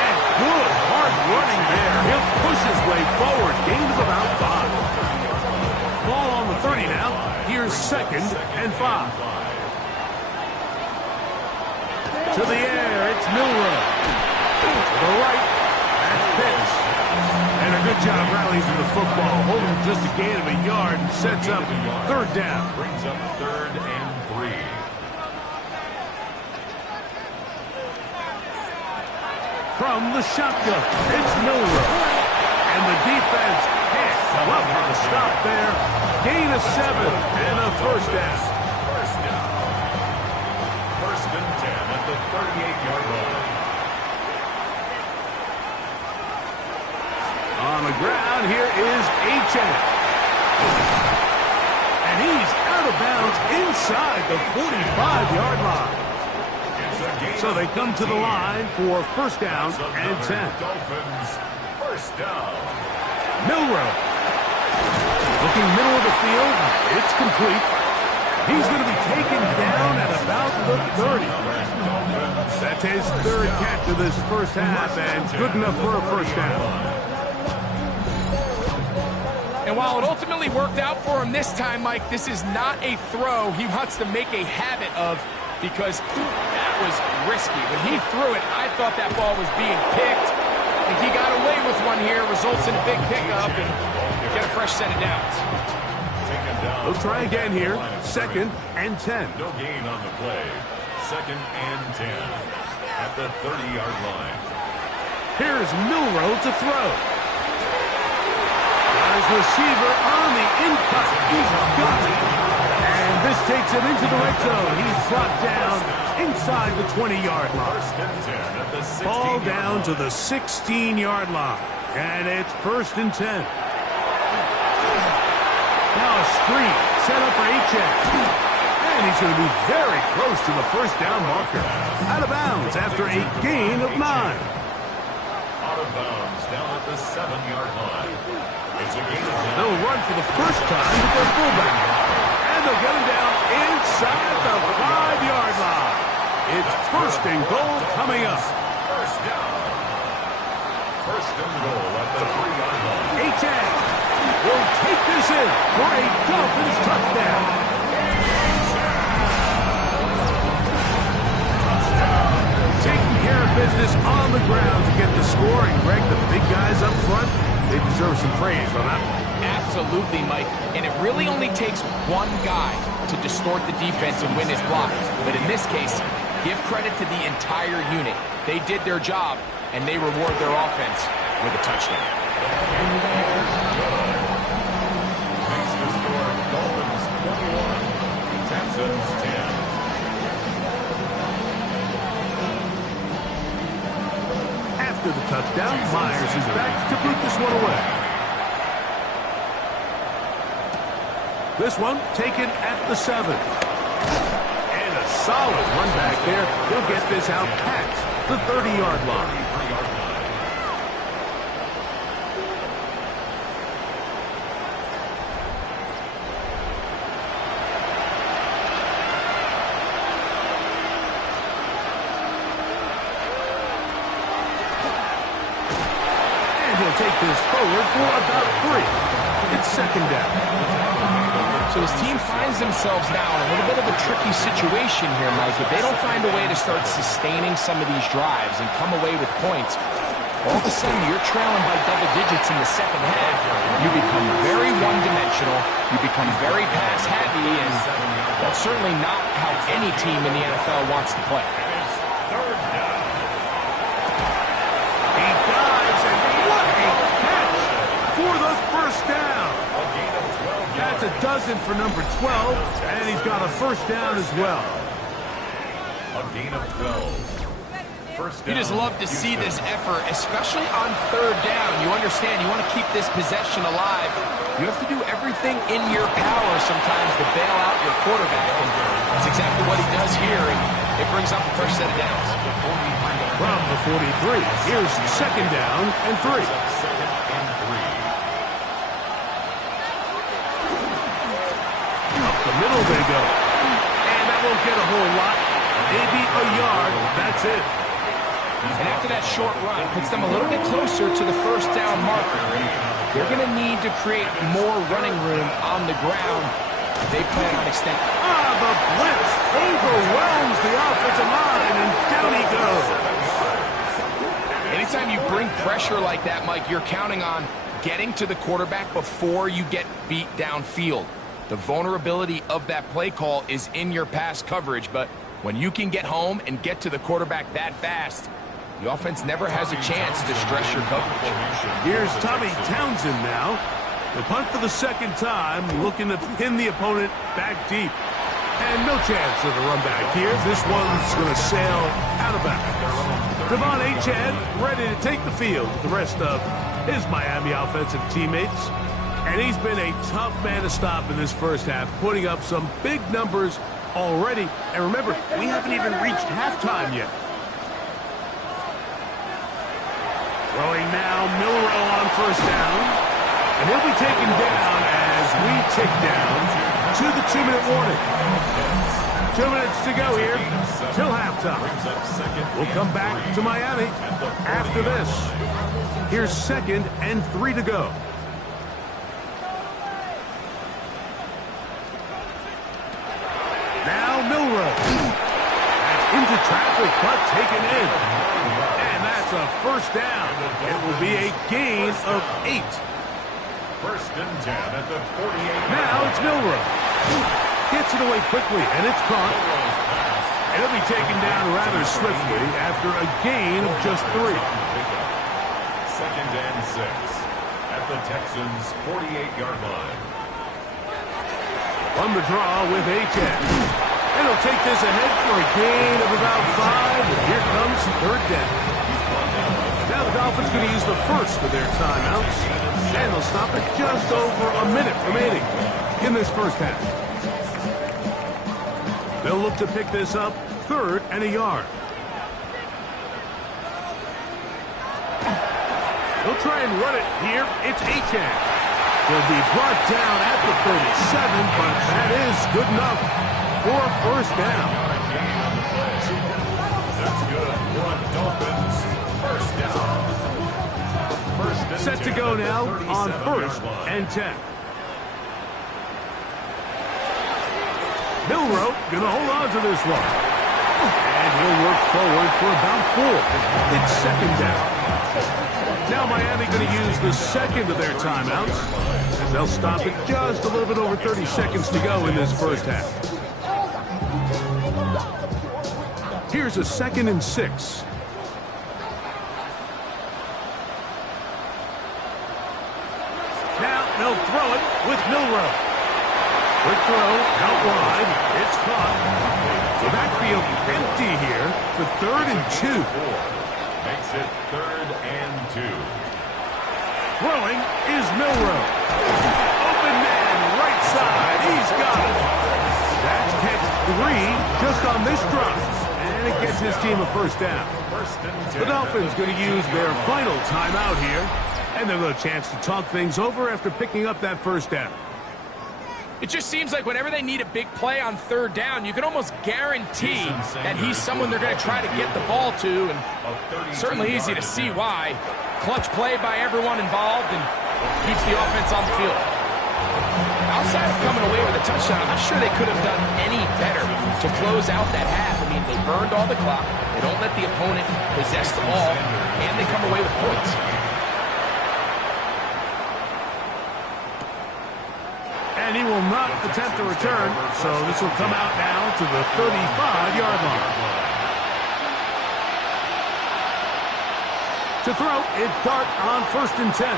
And good hard running there. He'll push his way forward. Gain of about 5. Ball on the 30 now. Here's 2nd and 5. To the air, it's Milroe. To the right, that's Pitts. And a good job rallying to the football. Holding just a gain of a yard and sets up 3rd down. Brings up 3rd and 3. From the shotgun, it's Milroe. And the defense can't come up with a stop there. Gain of 7 and a first down. First down. 1st and 10 at the 38-yard line. On the ground, here is Achane. And he's out of bounds inside the 45-yard line. So they come to the line for first down and 10. Dolphins, first down. Milroe. Looking middle of the field. It's complete. He's going to be taken down at about the 30. That's his 3rd catch of this first half, and good enough for a first down. And while it ultimately worked out for him this time, Mike, this is not a throw he wants to make a habit of, because that was risky. When he threw it, I thought that ball was being picked. I think he got away with one here, results in a big pickup, and get a fresh set of downs. They'll try again here. 2nd and 10. No gain on the play. 2nd and 10 at the 30-yard line. Here's Milroe to throw. Got his receiver on the in-cut. He's got it. And this takes him into the red zone. He's brought down inside the 20-yard line. First and 10 at the 16-yard Ball down line. to the 16-yard line. And it's first and 10. Now a screen set up for H.N. And he's going to be very close to the first down marker. Out of bounds after a gain of 9. Out of bounds down at the 7-yard line. It's a gain of 9. They'll run for the first time with their fullback. And they'll get him down inside the 5-yard line. It's first and goal coming up. First down. First and goal at the 3-yard line. H.N. will take this in for a Dolphins touchdown. Taking care of business on the ground to get the score. And Greg, the big guys up front, they deserve some praise on that one. Absolutely, Mike. And it really only takes one guy to distort the defense and win his block. But in this case, give credit to the entire unit. They did their job, and they reward their offense with a touchdown. Makes the score Dolphins 21, Texans 10. After the touchdown, Myers is back to put this one away. This one taken at the 7. And a solid run back there. He'll get this out past the 30-yard line. And he'll take this forward for about 3. It's second down. So his team finds themselves now in a little bit of a tricky situation here, Mike. If they don't find a way to start sustaining some of these drives and come away with points, all of a sudden you're trailing by double digits in the second half. You become very one-dimensional. You become very pass-heavy, and that's certainly not how any team in the NFL wants to play. He dives, and what a catch for the first down. That's a dozen for number 12, and he's got a first down as well. A gain of 12. First down. You just love to see this effort, especially on third down. You understand, you want to keep this possession alive. You have to do everything in your power sometimes to bail out your quarterback, and that's exactly what he does here, and it brings up the first set of downs. From the 43, here's second down and 3. The middle they go. And that won't get a whole lot. Maybe a yard. That's it. And after that short run, puts them a little bit closer to the first down marker. And they're going to need to create more running room on the ground. They plan on extending. The blitz overwhelms the offensive line, and down he goes. Anytime you bring pressure like that, Mike, you're counting on getting to the quarterback before you get beat downfield. The vulnerability of that play call is in your pass coverage, but when you can get home and get to the quarterback that fast, the offense never has a chance to stress your coverage. Here's Tommy Townsend now. The punt for the second time, looking to pin the opponent back deep. And no chance of a run back here. This one's going to sail out of bounds. Devon Achane ready to take the field with the rest of his Miami offensive teammates. And he's been a tough man to stop in this first half, putting up some big numbers already. And remember, we haven't even reached halftime yet. Throwing now, Milroe on first down. And he'll be taken down as we tick down to the 2-minute warning. 2 minutes to go here till halftime. We'll come back to Miami after this. Here's 2nd and 3 to go. Now Milroe. That's into traffic, but taken in. And that's a first down. It will be a gain of 8. First and 10 at the 48. Now it's Milroe. Gets it away quickly, and it's caught. It'll be taken down rather swiftly after a gain of just 3. Second and 6 at the Texans' 48-yard line. On the draw with H.N. And he'll take this ahead for a gain of about 5. And here comes third down. Now the Dolphins going to use the first of their timeouts. And they'll stop at just over a minute remaining in this first half. They'll look to pick this up 3rd and a yard. They'll try and run it here. It's H.N. He'll be brought down at the 37, but that is good enough for a first down. That's good for Dolphins. First down. Set to go now on 1st and 10. Milroe going to hold on to this one. And he'll work forward for about 4. It's 2nd down. Now Miami going to use the second of their timeouts as they'll stop it just a little bit over 30 seconds to go in this first half. Here's a 2nd and 6. Now they'll throw it with Milroe. Quick throw out wide. It's caught. The backfield empty here for 3rd and 2. Makes it 3rd and 2. Throwing is Milroe. Open man, right side. He's got it. That's catch 3 just on this drive. And it gets his team a first down. The Dolphins going to use their final timeout here. And they'll have a chance to talk things over after picking up that first down. It just seems like whenever they need a big play on 3rd down, you can almost guarantee that he's someone they're going to try to get the ball to, and certainly easy to see why. Clutch play by everyone involved and keeps the offense on the field. Outside of coming away with a touchdown, I'm not sure they could have done any better to close out that half. I mean, they burned all the clock, they don't let the opponent possess the ball, and they come away with points. And he will not attempt to return, so this will come out now to the 35-yard line. To throw, it's Dart on 1st and 10.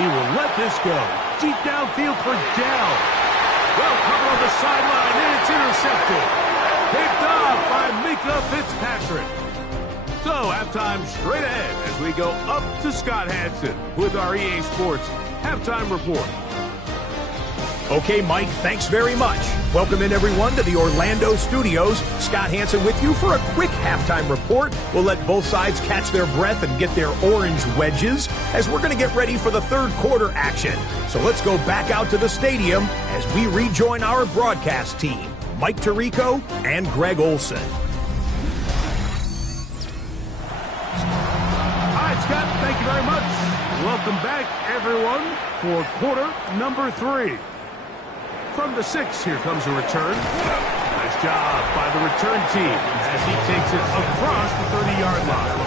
He will let this go. Deep downfield for Dell. Well covered on the sideline, and it's intercepted. Picked off by Mika Fitzpatrick. So, halftime straight ahead as we go up to Scott Hanson with our EA Sports Halftime Report. Okay, Mike, thanks very much. Welcome in, everyone, to the Orlando studios. Scott Hanson with you for a quick halftime report. We'll let both sides catch their breath and get their orange wedges as we're going to get ready for the 3rd quarter action. So let's go back out to the stadium as we rejoin our broadcast team, Mike Tirico and Greg Olson. All right, Scott, thank you very much. Welcome back, everyone, for quarter number 3. From the 6, here comes a return. Nice job by the return team as he takes it across the 30-yard line.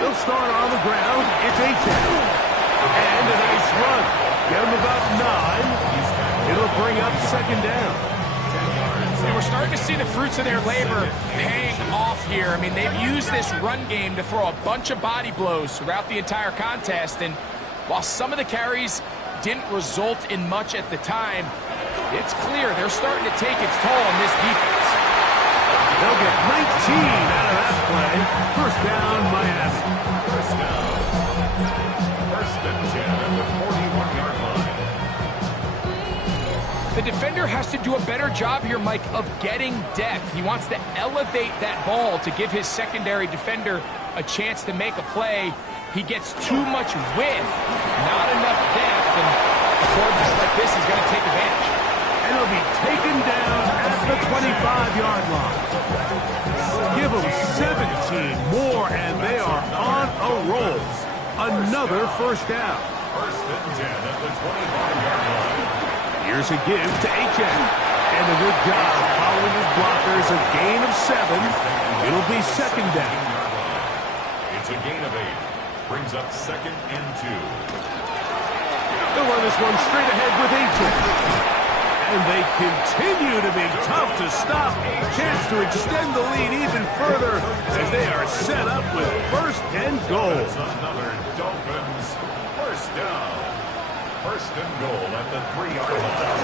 They'll start on the ground. It's H.N. And a nice run. Get him about 9. It'll bring up 2nd down. And we're starting to see the fruits of their labor paying off here. I mean, they've used this run game to throw a bunch of body blows throughout the entire contest. And while some of the carries didn't result in much at the time, it's clear they're starting to take its toll on this defense. They'll get 19 out of that play. First down, Miami. First down. 1st and 10 at the 41-yard line. The defender has to do a better job here, Mike, of getting depth. He wants to elevate that ball to give his secondary defender a chance to make a play. He gets too much width, not enough depth, and a quarterback like this is going to take advantage. And he'll be taken down at the 25-yard line. Give them 17 more, and they are on a roll. Another first down. 1st and 10 at the 25-yard line. Here's a give to H.N. And a good job following his blockers. A gain of 7. It'll be 2nd down. It's a gain of 8. Brings up 2nd and 2. They'll run this one straight ahead with H.N. And And they continue to be tough to stop. Chance to extend the lead even further as they are set up with first and goal. Another Dolphins first down. First and goal at the 3-yard line.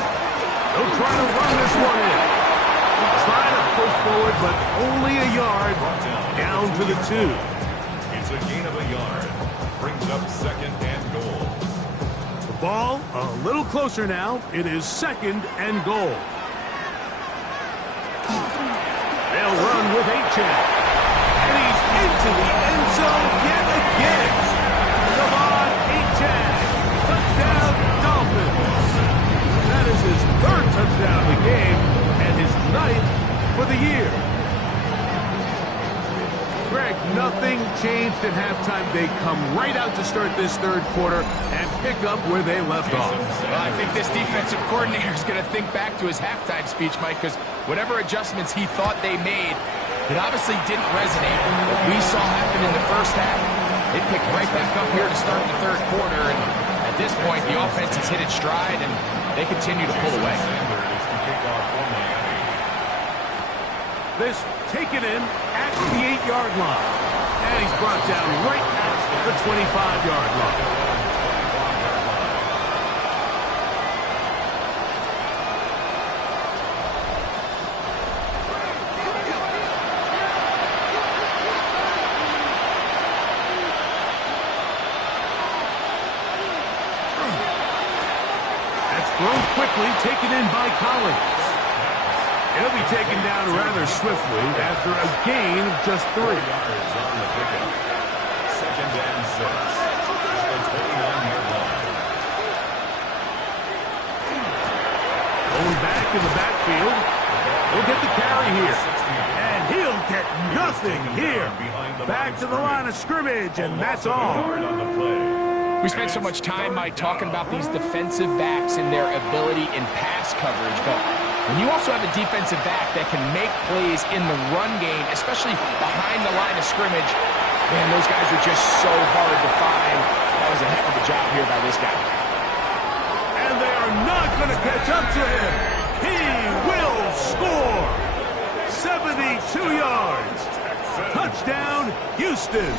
They'll try to run this one in. Try to push forward, but only a yard. Down to the 2. It's a gain of a yard. Brings up second and goal. The ball a little closer now. It is second and goal. They'll run with H.N. And he's into the end zone yet again. Come on, H.N. Touchdown, Dolphins. That is his 3rd touchdown of the game and his 9th for the year. Greg, nothing changed at halftime. They come right out to start this 3rd quarter and pick up where they left off. Well, I think this defensive coordinator is going to think back to his halftime speech, Mike, because whatever adjustments he thought they made, it obviously didn't resonate. What we saw happen in the first half, they picked right back up here to start the 3rd quarter, and at this point, the offense has hit its stride, and they continue to pull away. This taken in at the 8-yard line. And he's brought down right at the 25-yard line. That's thrown quickly, taken in by Collins. He'll be taken down rather swiftly after a gain of just 3. Second and 6. The 29-yard line. Going back in the backfield. He'll get the carry here. And he'll get nothing here. Back to the line of scrimmage, and that's all. We spent so much time, Mike, talking about these defensive backs and their ability in pass coverage, but when you also have a defensive back that can make plays in the run game, especially behind the line of scrimmage, man, those guys are just so hard to find. That was a heck of a job here by this guy. And they are not going to catch up to him. He will score. 72 yards. Touchdown, Houston.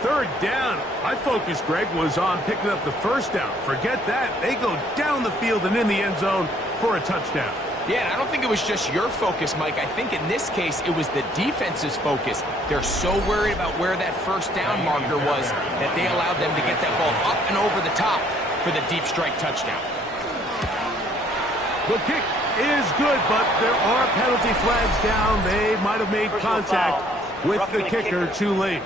3rd down. My focus, Greg, was on picking up the 1st down. Forget that. They go down the field and in the end zone for a touchdown. Yeah, and I don't think it was just your focus, Mike. I think in this case, it was the defense's focus. They're so worried about where that 1st down marker was that they allowed them to get that ball up and over the top for the deep strike touchdown. The kick is good, but there are penalty flags down. They might have made contact with the kicker too late.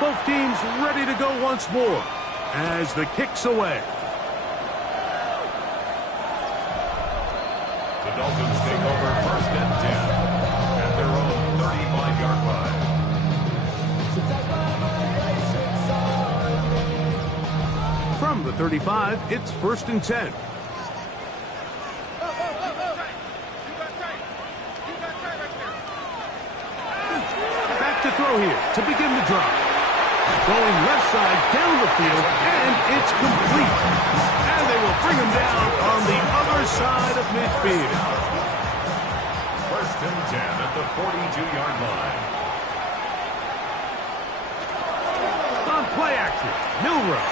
Both teams ready to go once more as the kick's away. The Dolphins take over 1st and 10 at their own 35-yard line. From the 35, it's 1st and 10. Back to throw here to begin the drive. Going left side down the field, and it's complete. And they will bring him down on the other side of midfield. 1st and 10 at the 42-yard line. On play action, Milrow.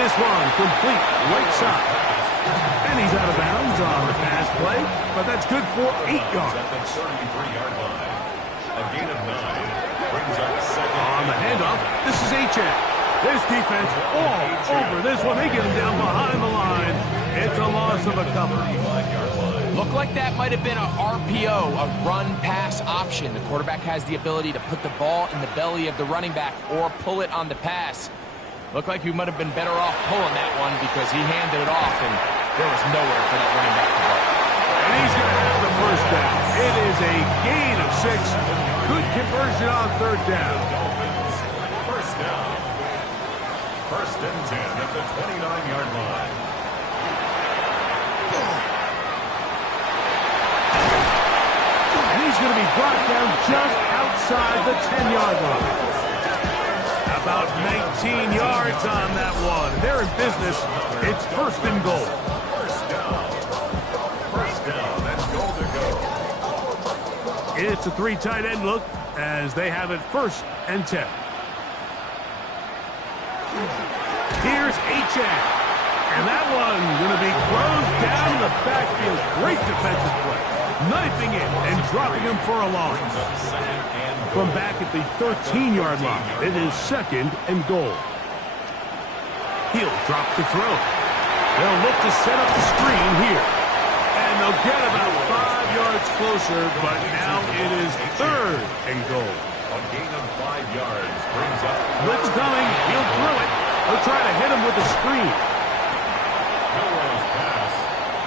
This one complete right side. And he's out of bounds on the pass play, but that's good for 8 yards. At the 33-yard line. A gain of 9. Brings up second. On the handoff, this is H.N. This defense all over this one. They get him down behind the line. It's a loss of a couple. Looked like that might have been a RPO, a run-pass option. The quarterback has the ability to put the ball in the belly of the running back or pull it on the pass. Looked like he might have been better off pulling that one because he handed it off, and there was nowhere for that running back to go. And he's going to have the 1st down. It is a gain of 6. Good conversion on 3rd down. 1st down. 1st and 10 at the 29-yard line. And he's going to be brought down just outside inside the 10-yard line. About 19 yards on that one. They're in business. It's first and goal. First down and goal to go. It's a 3 tight end look as they have it first and 10. Here's H.N. And that one going to be closed down in the backfield. Great defensive play. Knifing it and dropping him for a loss. From back at the 13-yard line, it is second and goal. He'll drop to throw. They'll look to set up the screen here. And they'll get about 5 yards closer, but now it is third and goal. A gain of 5 yards brings up. Blitz coming. He'll throw it. They'll try to hit him with the screen. Milrow's pass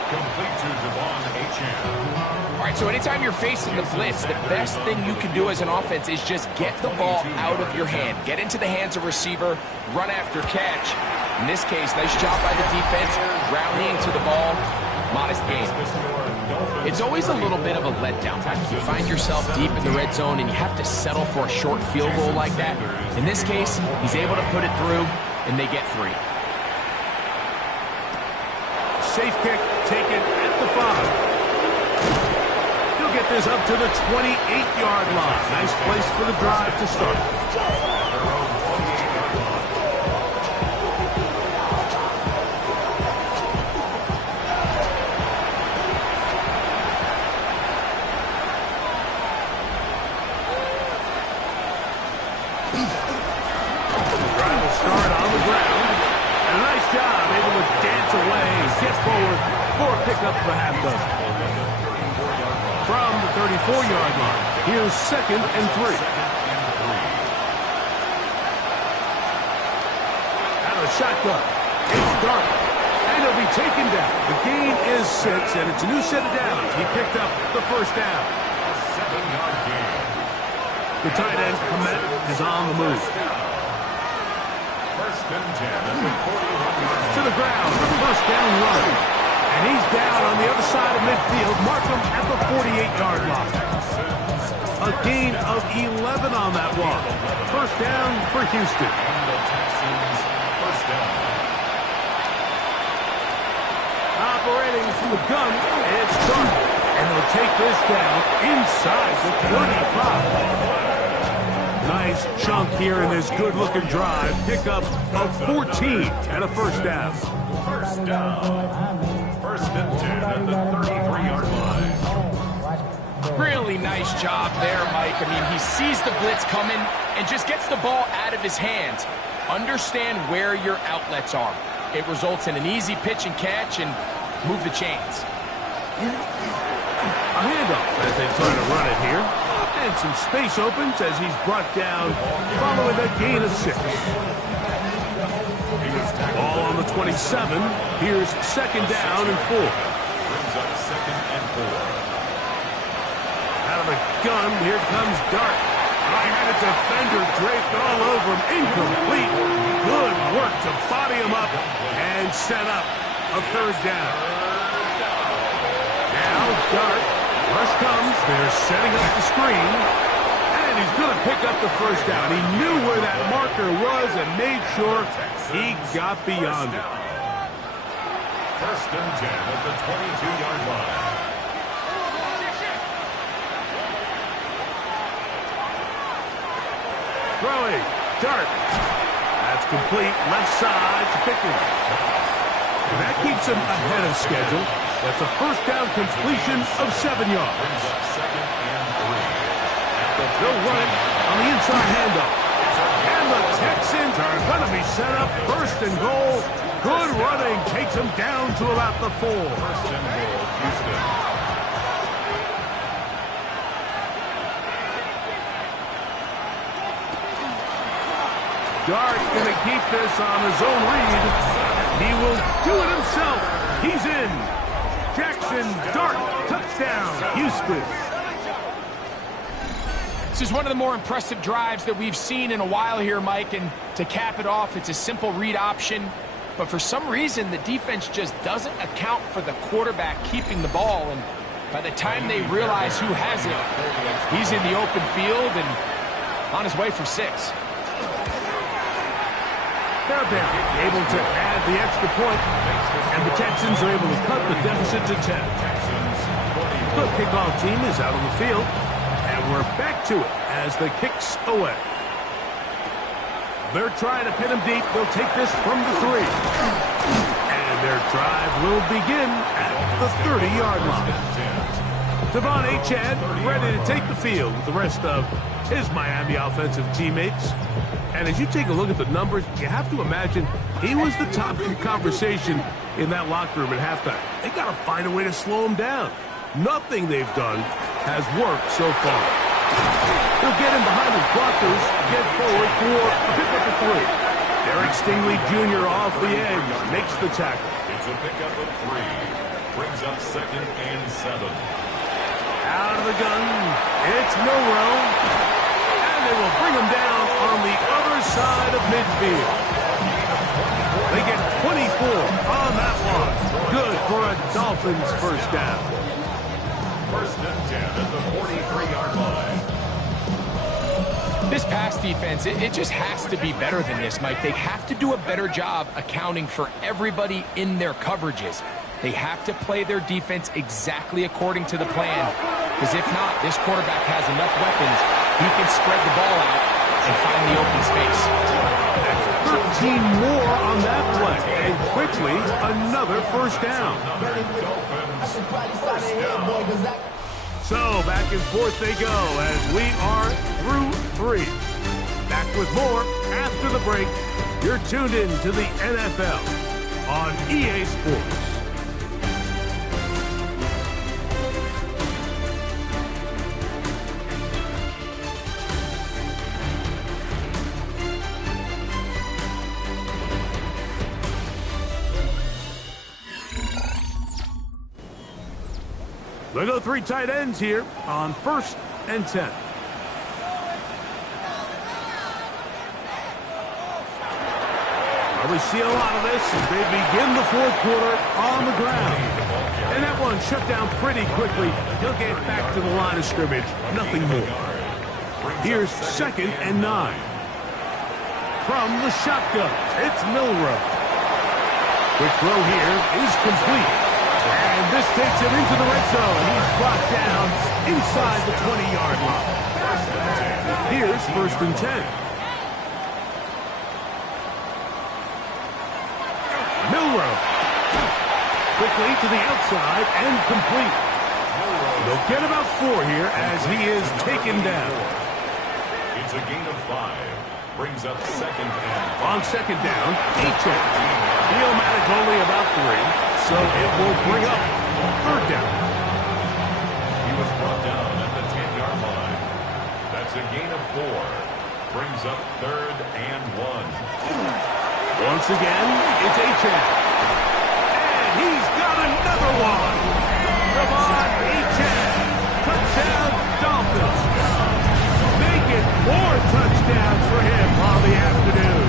complete to Devon Achane. All right, so anytime you're facing the blitz, the best thing you can do as an offense is just get the ball out of your hand. Get into the hands of receiver, run after catch. In this case, nice job by the defense, rallying to the ball. Modest gain. It's always a little bit of a letdown. You find yourself deep in the red zone and you have to settle for a short field goal like that. In this case, he's able to put it through, and they get 3. Safe kick taken at the 5. He'll get this up to the 28-yard line. Nice place for the drive to start. Drive will start on the ground. And a nice job, able to dance away, get forward for a pickup of a half dozen. From the 34-yard line, here's second and 3. Out of the shotgun, it's Dark, and he'll be taken down. The gain is 6, and it's a new set of downs. He picked up the first down. A 7-yard gain. The tight end, Komet, is on the move. First and 10 at the 41-yard To the ground, the first down run. And he's down on the other side of midfield. Mark him at the 48-yard line. A gain of 11 on that one. First down for Houston. First down. Operating from the gun, it's Dark. And they'll take this down inside the 35. Nice chunk here in this good-looking drive. Pickup of 14 and a first down. First down. First and 10 at the 33-yard line. Really nice job there, Mike. I mean, he sees the blitz coming and just gets the ball out of his hands. Understand where your outlets are. It results in an easy pitch and catch and move the chains. A handoff as they try to run it here. And some space opens as he's brought down following a gain of 6. Ball on the 27. Here's second down and 4. Brings up second and 4. Out of the gun, here comes Dark. I had a defender draped all over him. Incomplete. Good work to body him up and set up a third down. Now Dark. Rush comes. They're setting up the screen. And he's going to pick up the first down. He knew where that marker was and made sure he got beyond it. First and 10 at the 22-yard line. Throwing. Dark. That's complete. Left side to Pickens. And that keeps him ahead of schedule. That's a first down completion of 7 yards. Second and 3. They'll run it on the inside handoff. And the Texans are going to be set up first and goal. Good running takes them down to about the 4. First and goal, Houston. Dark going to keep this on his own read. He will do it himself. He's in. Jackson Dark, touchdown, Houston. This is one of the more impressive drives that we've seen in a while here, Mike, and to cap it off, it's a simple read option, but for some reason, the defense just doesn't account for the quarterback keeping the ball, and By the time they realize who has it, he's in the open field and on his way for 6. They're down, able to add the extra point, and the Texans are able to cut the deficit to 10. The kickoff team is out on the field, and we're back to it as the kicks away. They're trying to pin him deep. They'll take this from the 3. And their drive will begin at the 30-yard line. Devon Achane ready to take the field with the rest of his Miami offensive teammates. And as you take a look at the numbers, you have to imagine he was the topic of conversation in that locker room at halftime. They got to find a way to slow him down. Nothing they've done has worked so far. He'll get in behind his blockers, get forward for a pickup of 3. Derek Stingley Jr. off the edge makes the tackle. It's a pickup of 3. Brings up 2nd and 7. Out of the gun, it's Milrow. And they will bring him down on the other side of midfield. They get 24 on that one. Good for a Dolphins first down. 1st and 10 at the 43-yard line. This pass defense, it just has to be better than this, Mike. They have to do a better job accounting for everybody in their coverages. They have to play their defense exactly according to the plan, because if not, this quarterback has enough weapons. He can spread the ball out and find the open space. That's 13 more on that play, and quickly another first down. So back and forth they go as we are through 3. Back with more after the break. You're tuned in to the NFL on EA Sports. They go 3 tight ends here on 1st and 10. Well, we see a lot of this as they begin the 4th quarter on the ground. And that one shut down pretty quickly. He'll get back to the line of scrimmage. Nothing more. Here's 2nd and 9. From the shotgun, it's Milrow. Quick throw here is complete. And this takes him into the red zone. He's brought down inside the 20-yard line. Here's 1st and 10. Milrow. Quickly to the outside and complete. They'll get about 4 here as he is taken down. It's a gain of 5. Brings up 2nd and 5. On 2nd down, Achane. Neomatic only about 3. So it will bring up 3rd down. He was brought down at the 10-yard line. That's a gain of 4. Brings up 3rd and 1. Once again, it's Achane. And he's got another one. Devon Achane. Touchdown, Dolphins. Make it 4 touchdowns for him on the afternoon.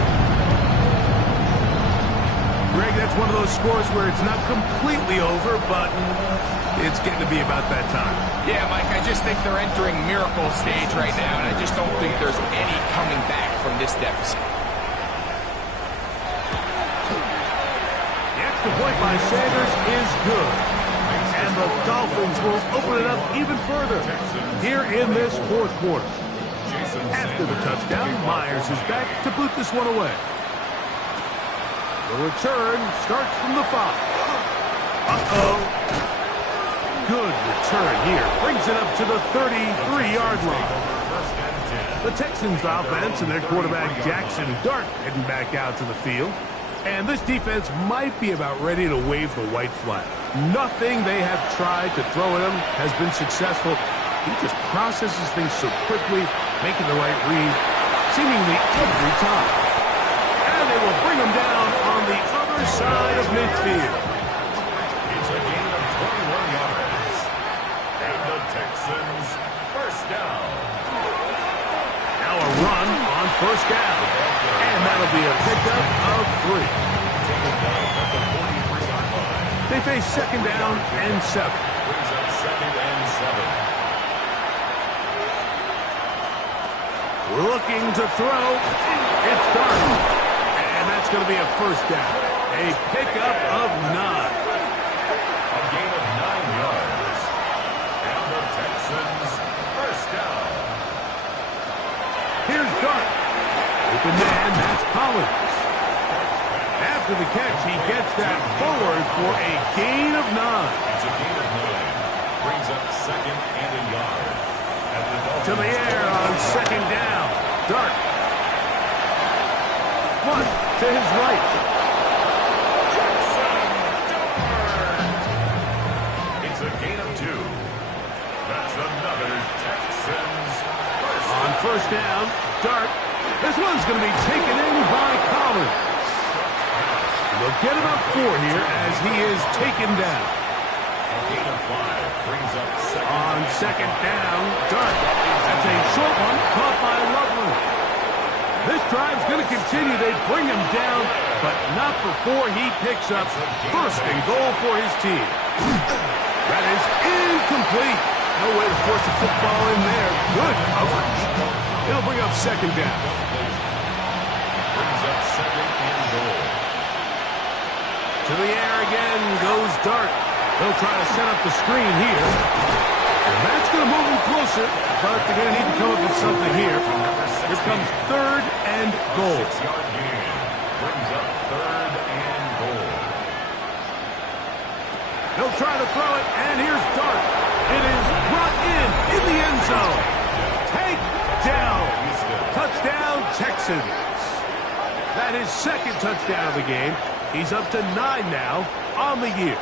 Greg, that's one of those scores where it's not completely over, but it's getting to be about that time. Yeah, Mike, I just think they're entering miracle stage right now, and I just don't think there's any coming back from this deficit. The extra point by Sanders is good. And the Dolphins will open it up even further here in this 4th quarter. After the touchdown, Myers is back to boot this one away. The return starts from the 5. Uh-oh. Good return here. Brings it up to the 33-yard line. The Texans offense and their quarterback Jackson Dart heading back out to the field. And this defense might be about ready to wave the white flag. Nothing they have tried to throw at him has been successful. He just processes things so quickly, making the right read seemingly every time. And they will bring him down on the other side of midfield. It's a gain of 21 yards. And the Texans first down. Now a run on 1st down. And that'll be a pickup of 3. They face 2nd down and 7. Brings up 2nd Looking to throw. It's Dark. And that's going to be a first down. A pickup of 9. A gain of 9 yards. And the Texans first down. Here's Dark. Open man, that's Collins. After the catch, he gets that forward for a gain of 9. It's a gain of 9. Brings up second and a yard. To the air on second down. Dark. One to his right. It's a gain of 2. That's another Texans On first down, Dark. This one's going to be taken in by Collins. They'll get about 4 here as he is taken down. A gain of 5 brings up second. On second down, Dark. That's a short one caught by Loveland. This drive's going to continue. They bring him down, but not before he picks up first and goal for his team. That is incomplete. No way to force the football in there. Good coverage. It'll bring up second down. Brings up second and goal. To the air again goes Dark. They'll try to set up the screen here. And that's going to move him closer, but they're going to need to come up with something here. Here comes third and goal. 6-yard gain. Brings up third and goal. They'll try to throw it, and here's Dark. It is brought in the end zone. Take down. Touchdown, Texans. That is second touchdown of the game. He's up to 9 now on the year.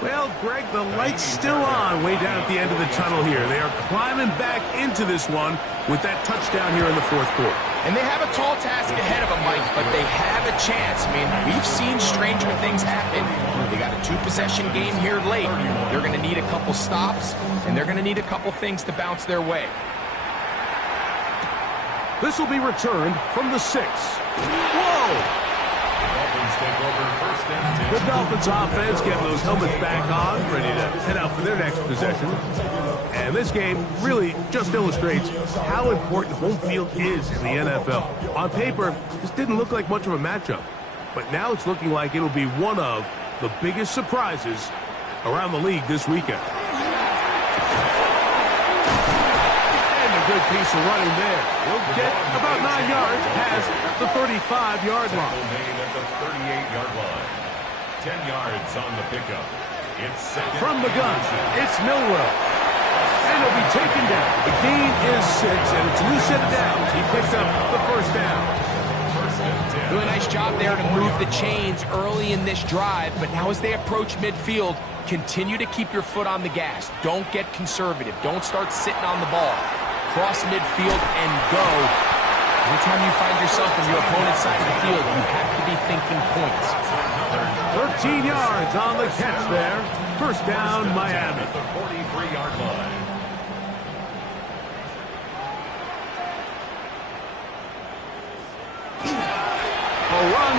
Well, Greg, the light's still on way down at the end of the tunnel here. They are climbing back into this one with that touchdown here in the fourth quarter. And they have a tall task ahead of them, Mike, but they have a chance. I mean, we've seen stranger things happen. They got a 2-possession game here late. They're going to need a couple stops, and they're going to need a couple things to bounce their way. This will be returned from the 6. Whoa! Dolphins take over first and 10. The Dolphins offense getting those helmets back on, ready to head out for their next possession. And this game really just illustrates how important home field is in the NFL. On paper, this didn't look like much of a matchup, but now it's looking like it'll be one of the biggest surprises around the league this weekend. And a good piece of running there. He'll get about 9 yards past the 35-yard line. Made at the 38-yard line. 10 yards on the pickup. It's second. From the gun, it's Milrow. And he'll be taken down. The gain is 6, and it's a new set of downs. He picks up the first down. First and 10. Doing a nice job there to move the chains early in this drive, but now as they approach midfield, continue to keep your foot on the gas. Don't get conservative. Don't start sitting on the ball. Cross midfield and go. Anytime you find yourself on your opponent's side of the field, you have to be thinking points. 13 yards on the catch there. First down, Miami. At the 43-yard line. A run,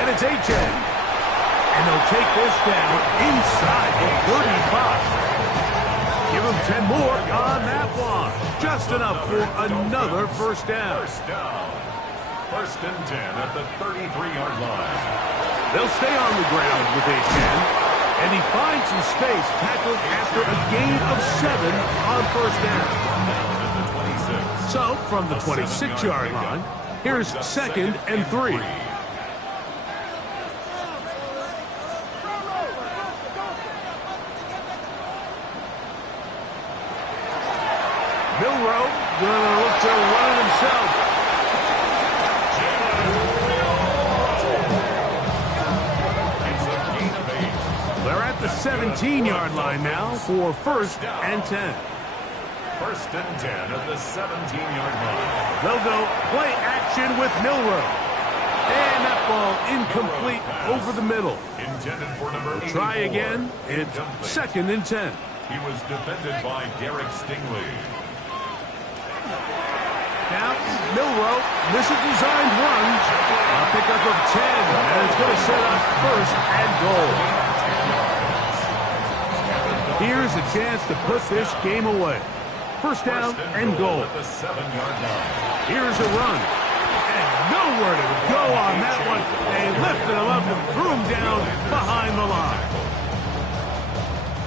and it's H.N. And they'll take this down inside the 35. Give him 10 more on that one. Just enough for another first down. First down. First and 10 at the 33-yard line. They'll stay on the ground with H.N. And he finds some space tackled after a gain of 7 on first down. At the 26. So, from the 26-yard line, here's second and 3. Milrow gonna look to run it himself. It's a gain of 8. They're at the 17-yard line now for first and 10. First and 10 at the 17-yard line. They'll go play action with Milrow. And that ball incomplete over the middle. Intended for number 84. Try again. It's second and 10. He was defended by Derek Stingley. Now, Milrow misses designed run. A pickup of 10, and it's going to set up first and goal. Here's a chance to put this game away. First down and goal. At the 7-yard line. Here's a run. And nowhere to go on that one. They lifted him up and threw him down behind the line.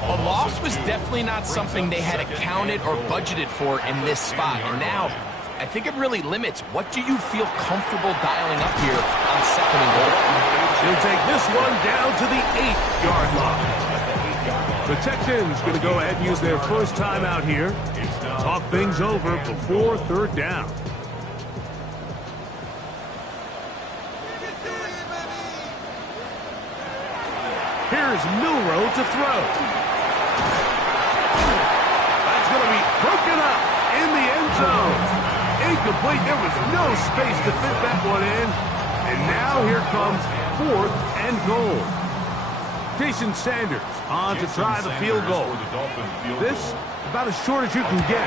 A loss was definitely not something they had accounted or budgeted for in this spot. And now, I think it really limits what do you feel comfortable dialing up here on second and goal. He'll take this one down to the 8-yard line. The Texans going to go ahead and use their first time out here. Talk things over before third down. Here's Milroe to throw. That's going to be broken up in the end zone. Incomplete. There was no space to fit that one in. And now here comes 4th and goal. Jason Sanders on to try the field goal. This about as short as you can get.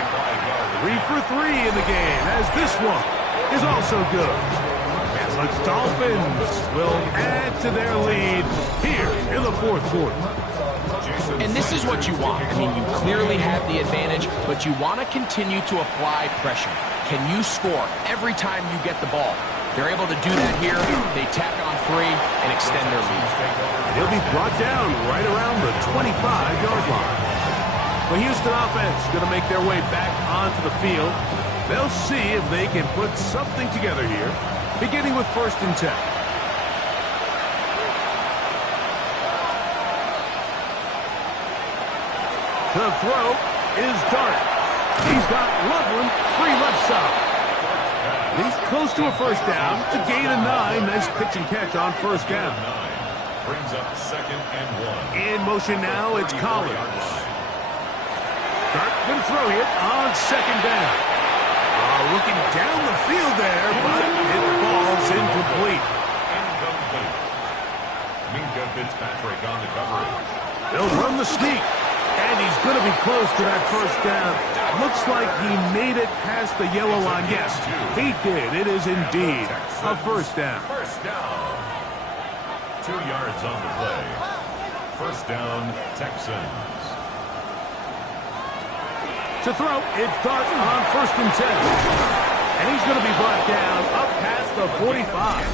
3 for 3 in the game, as this one is also good. And the Dolphins will add to their lead here in the 4th quarter. And this is what you want. I mean, you clearly have the advantage, but you want to continue to apply pressure. Can you score every time you get the ball? They're able to do that here. They tack on 3 and extend their lead. He'll be brought down right around the 25-yard line. The Houston offense going to make their way back onto the field. They'll see if they can put something together here, beginning with 1st and 10. The throw is Dart. He's got Loveland free left side. He's close to a first down. It's a gain of 9. Nice pitch and catch on first down. Brings up 2nd and 1. In motion now, it's Collins. Dart going to throw it on 2nd down. Looking down the field there, but it falls incomplete. Incomplete. Minka Fitzpatrick on the coverage. They'll run the sneak, and he's going to be close to that first down. Looks like he made it past the yellow line. Yes, he did. It is indeed a first down. First down. 2 yards on the play. First down, Texans. To throw, it's Dart on 1st and 10. And he's going to be brought down up past the 45.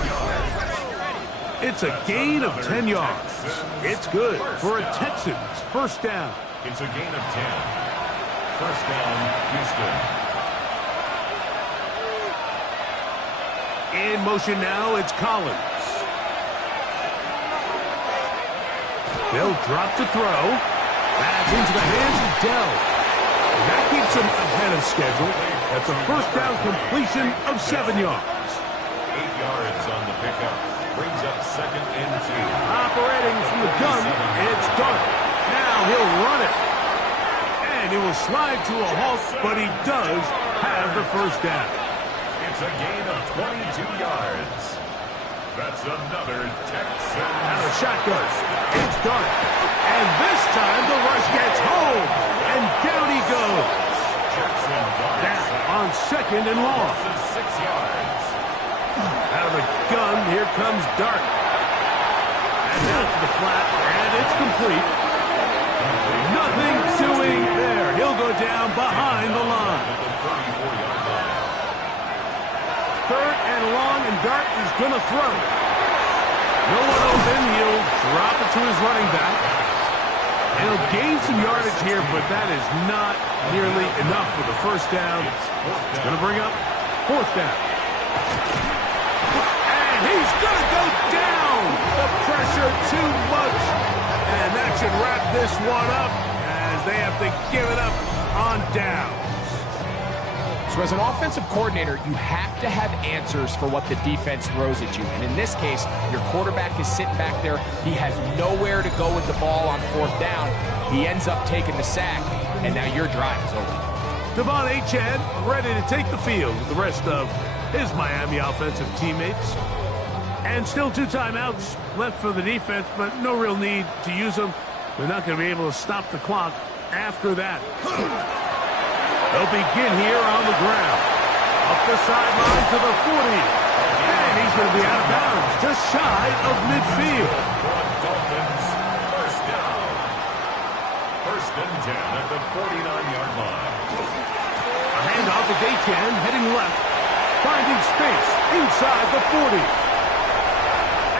It's a gain of 10 yards. It's good for a Texans first down. It's a gain of 10. First down, Houston. In motion now, it's Collins. They'll drop to throw. That's into the hands of Dell. And that keeps him ahead of schedule. That's a first down completion of 7 yards. 8 yards on the pickup. Brings up 2nd and 2. Operating from the gun, it's Dart. Now he'll run it. And he will slide to a halt, but he does have the first down. It's a gain of 22 yards. That's another Texan. Out of shotgun. It's Dart. And this time the rush gets home. And down he goes. Down on 2nd and long. 6 yards. Out of the gun, here comes Dart. And out to the flat, and it's complete. Nothing doing there. He'll go down behind the line. 3rd and long, and Dart is going to throw. No one open. He'll drop it to his running back. And he'll gain some yardage here, but that is not nearly enough for the first down. It's going to bring up 4th down. And he's going to go down. The pressure too much. And that should wrap this one up as they have to give it up on downs. So as an offensive coordinator, you have to have answers for what the defense throws at you. And in this case, your quarterback is sitting back there. He has nowhere to go with the ball on 4th down. He ends up taking the sack, and now your drive is over. Devon Achane ready to take the field with the rest of his Miami offensive teammates. And still 2 timeouts left for the defense, but no real need to use them. They're not going to be able to stop the clock after that. They'll begin here on the ground. Up the sideline to the 40. And he's going to be out of bounds, just shy of midfield. Dolphins, first down. First and 10 at the 49-yard line. A handoff is Achane heading left, finding space inside the 40.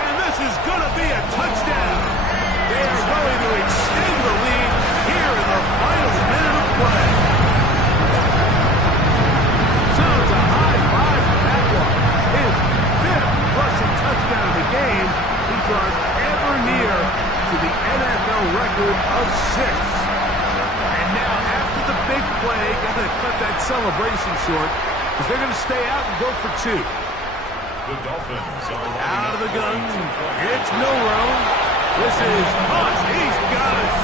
And this is going to be a touchdown. They are going to extend the lead here in the final minute of play. So it's a high five for that one. His 5th rushing touchdown of the game. He draws ever near to the NFL record of 6. And now, after the big play, got to cut that celebration short because they're going to stay out and go for 2. The Dolphins are Out of the gun. It's Milrow. This is Hunt. He's got it.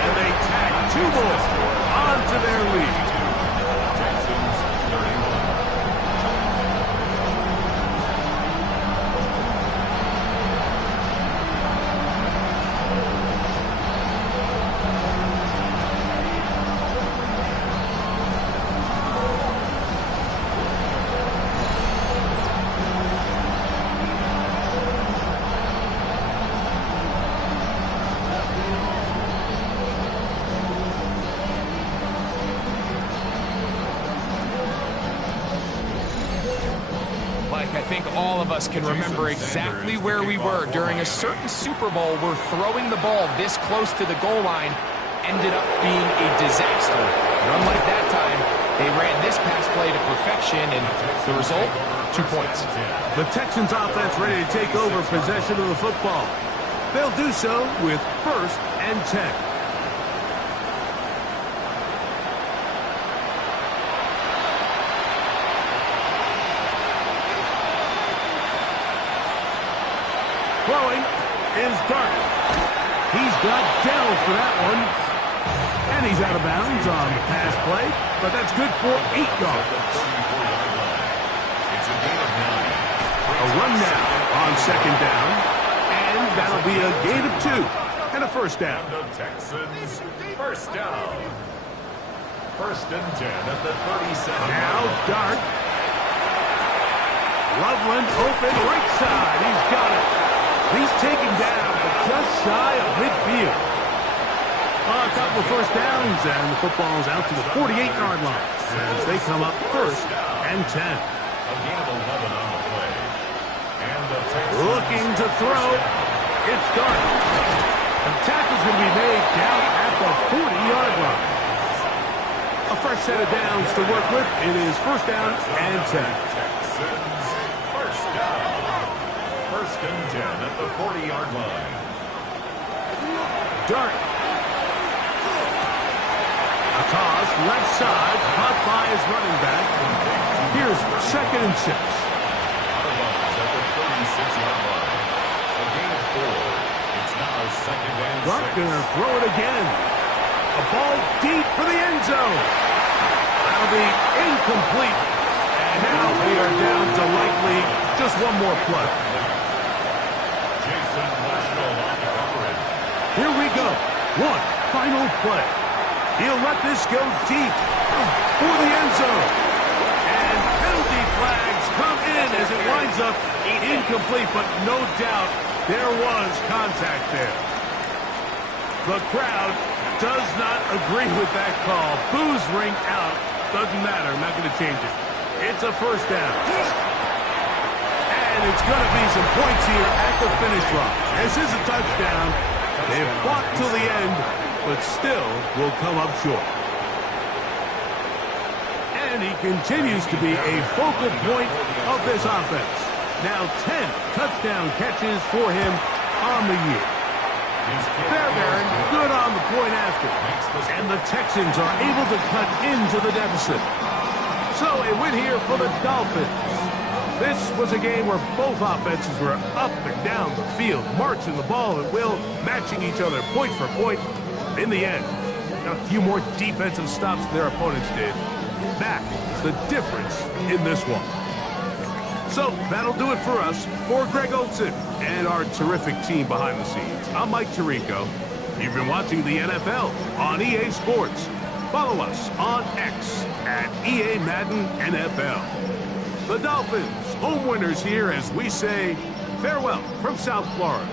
And they tack 2 more onto their lead. Texans 31. I think all of us can remember exactly where we were during a certain Super Bowl where throwing the ball this close to the goal line ended up being a disaster. But unlike that time, they ran this pass play to perfection, and the result, 2 points. The Texans offense ready to take over possession of the football. They'll do so with 1st and 10. Throwing is Dart. He's got Dell for that one. And he's out of bounds on the pass play, but that's good for 8 yards. It's a gain of 9. A run now on 2nd down, and that'll be a gain of 2 and a 1st down. The Texans 1st down. 1st and 10 at the 37. Now Dart. Loveland open right side. He's got it. He's taken down, but just shy of midfield. A couple of 1st downs, and the football's out to the 48-yard line as they come up 1st and 10. A gain of 11 on the play. And the Texans Looking to throw. It's Dart. The tackle's going to be made down at the 40-yard line. A fresh set of downs to work with. It is 1st down and 10. Texans 1st down. 1st and 10 at the 40-yard line. Dart. A toss, left side, caught by his running back. Here's 2nd and 6. Out of bounds at the 36-yard line. A gain of 4. It's now 2nd and 6. Dart gonna throw it again. A ball deep for the end zone. That'll be incomplete. And now we are down to likely just one more play. Jason Marshall on the coverage. Here we go. One final play. He'll let this go deep for the end zone. And penalty flags come in as it winds up incomplete, but no doubt there was contact there. The crowd does not agree with that call. Boos ring out. Doesn't matter. I'm not going to change it. It's a 1st down. And it's going to be some points here at the finish line. This is a touchdown. They've fought till the end, but still will come up short. And he continues to be a focal point of this offense. Now 10 touchdown catches for him on the year. Fairbairn good on the point after. And the Texans are able to cut into the deficit. So a win here for the Dolphins. This was a game where both offenses were up and down the field, marching the ball at will, matching each other point for point. In the end, got a few more defensive stops than their opponents did. That is the difference in this one. So that'll do it for us. For Greg Olson and our terrific team behind the scenes, I'm Mike Tirico. You've been watching the NFL on EA Sports. Follow us on X at EA Madden NFL. The Dolphins, home winners here as we say farewell from South Florida.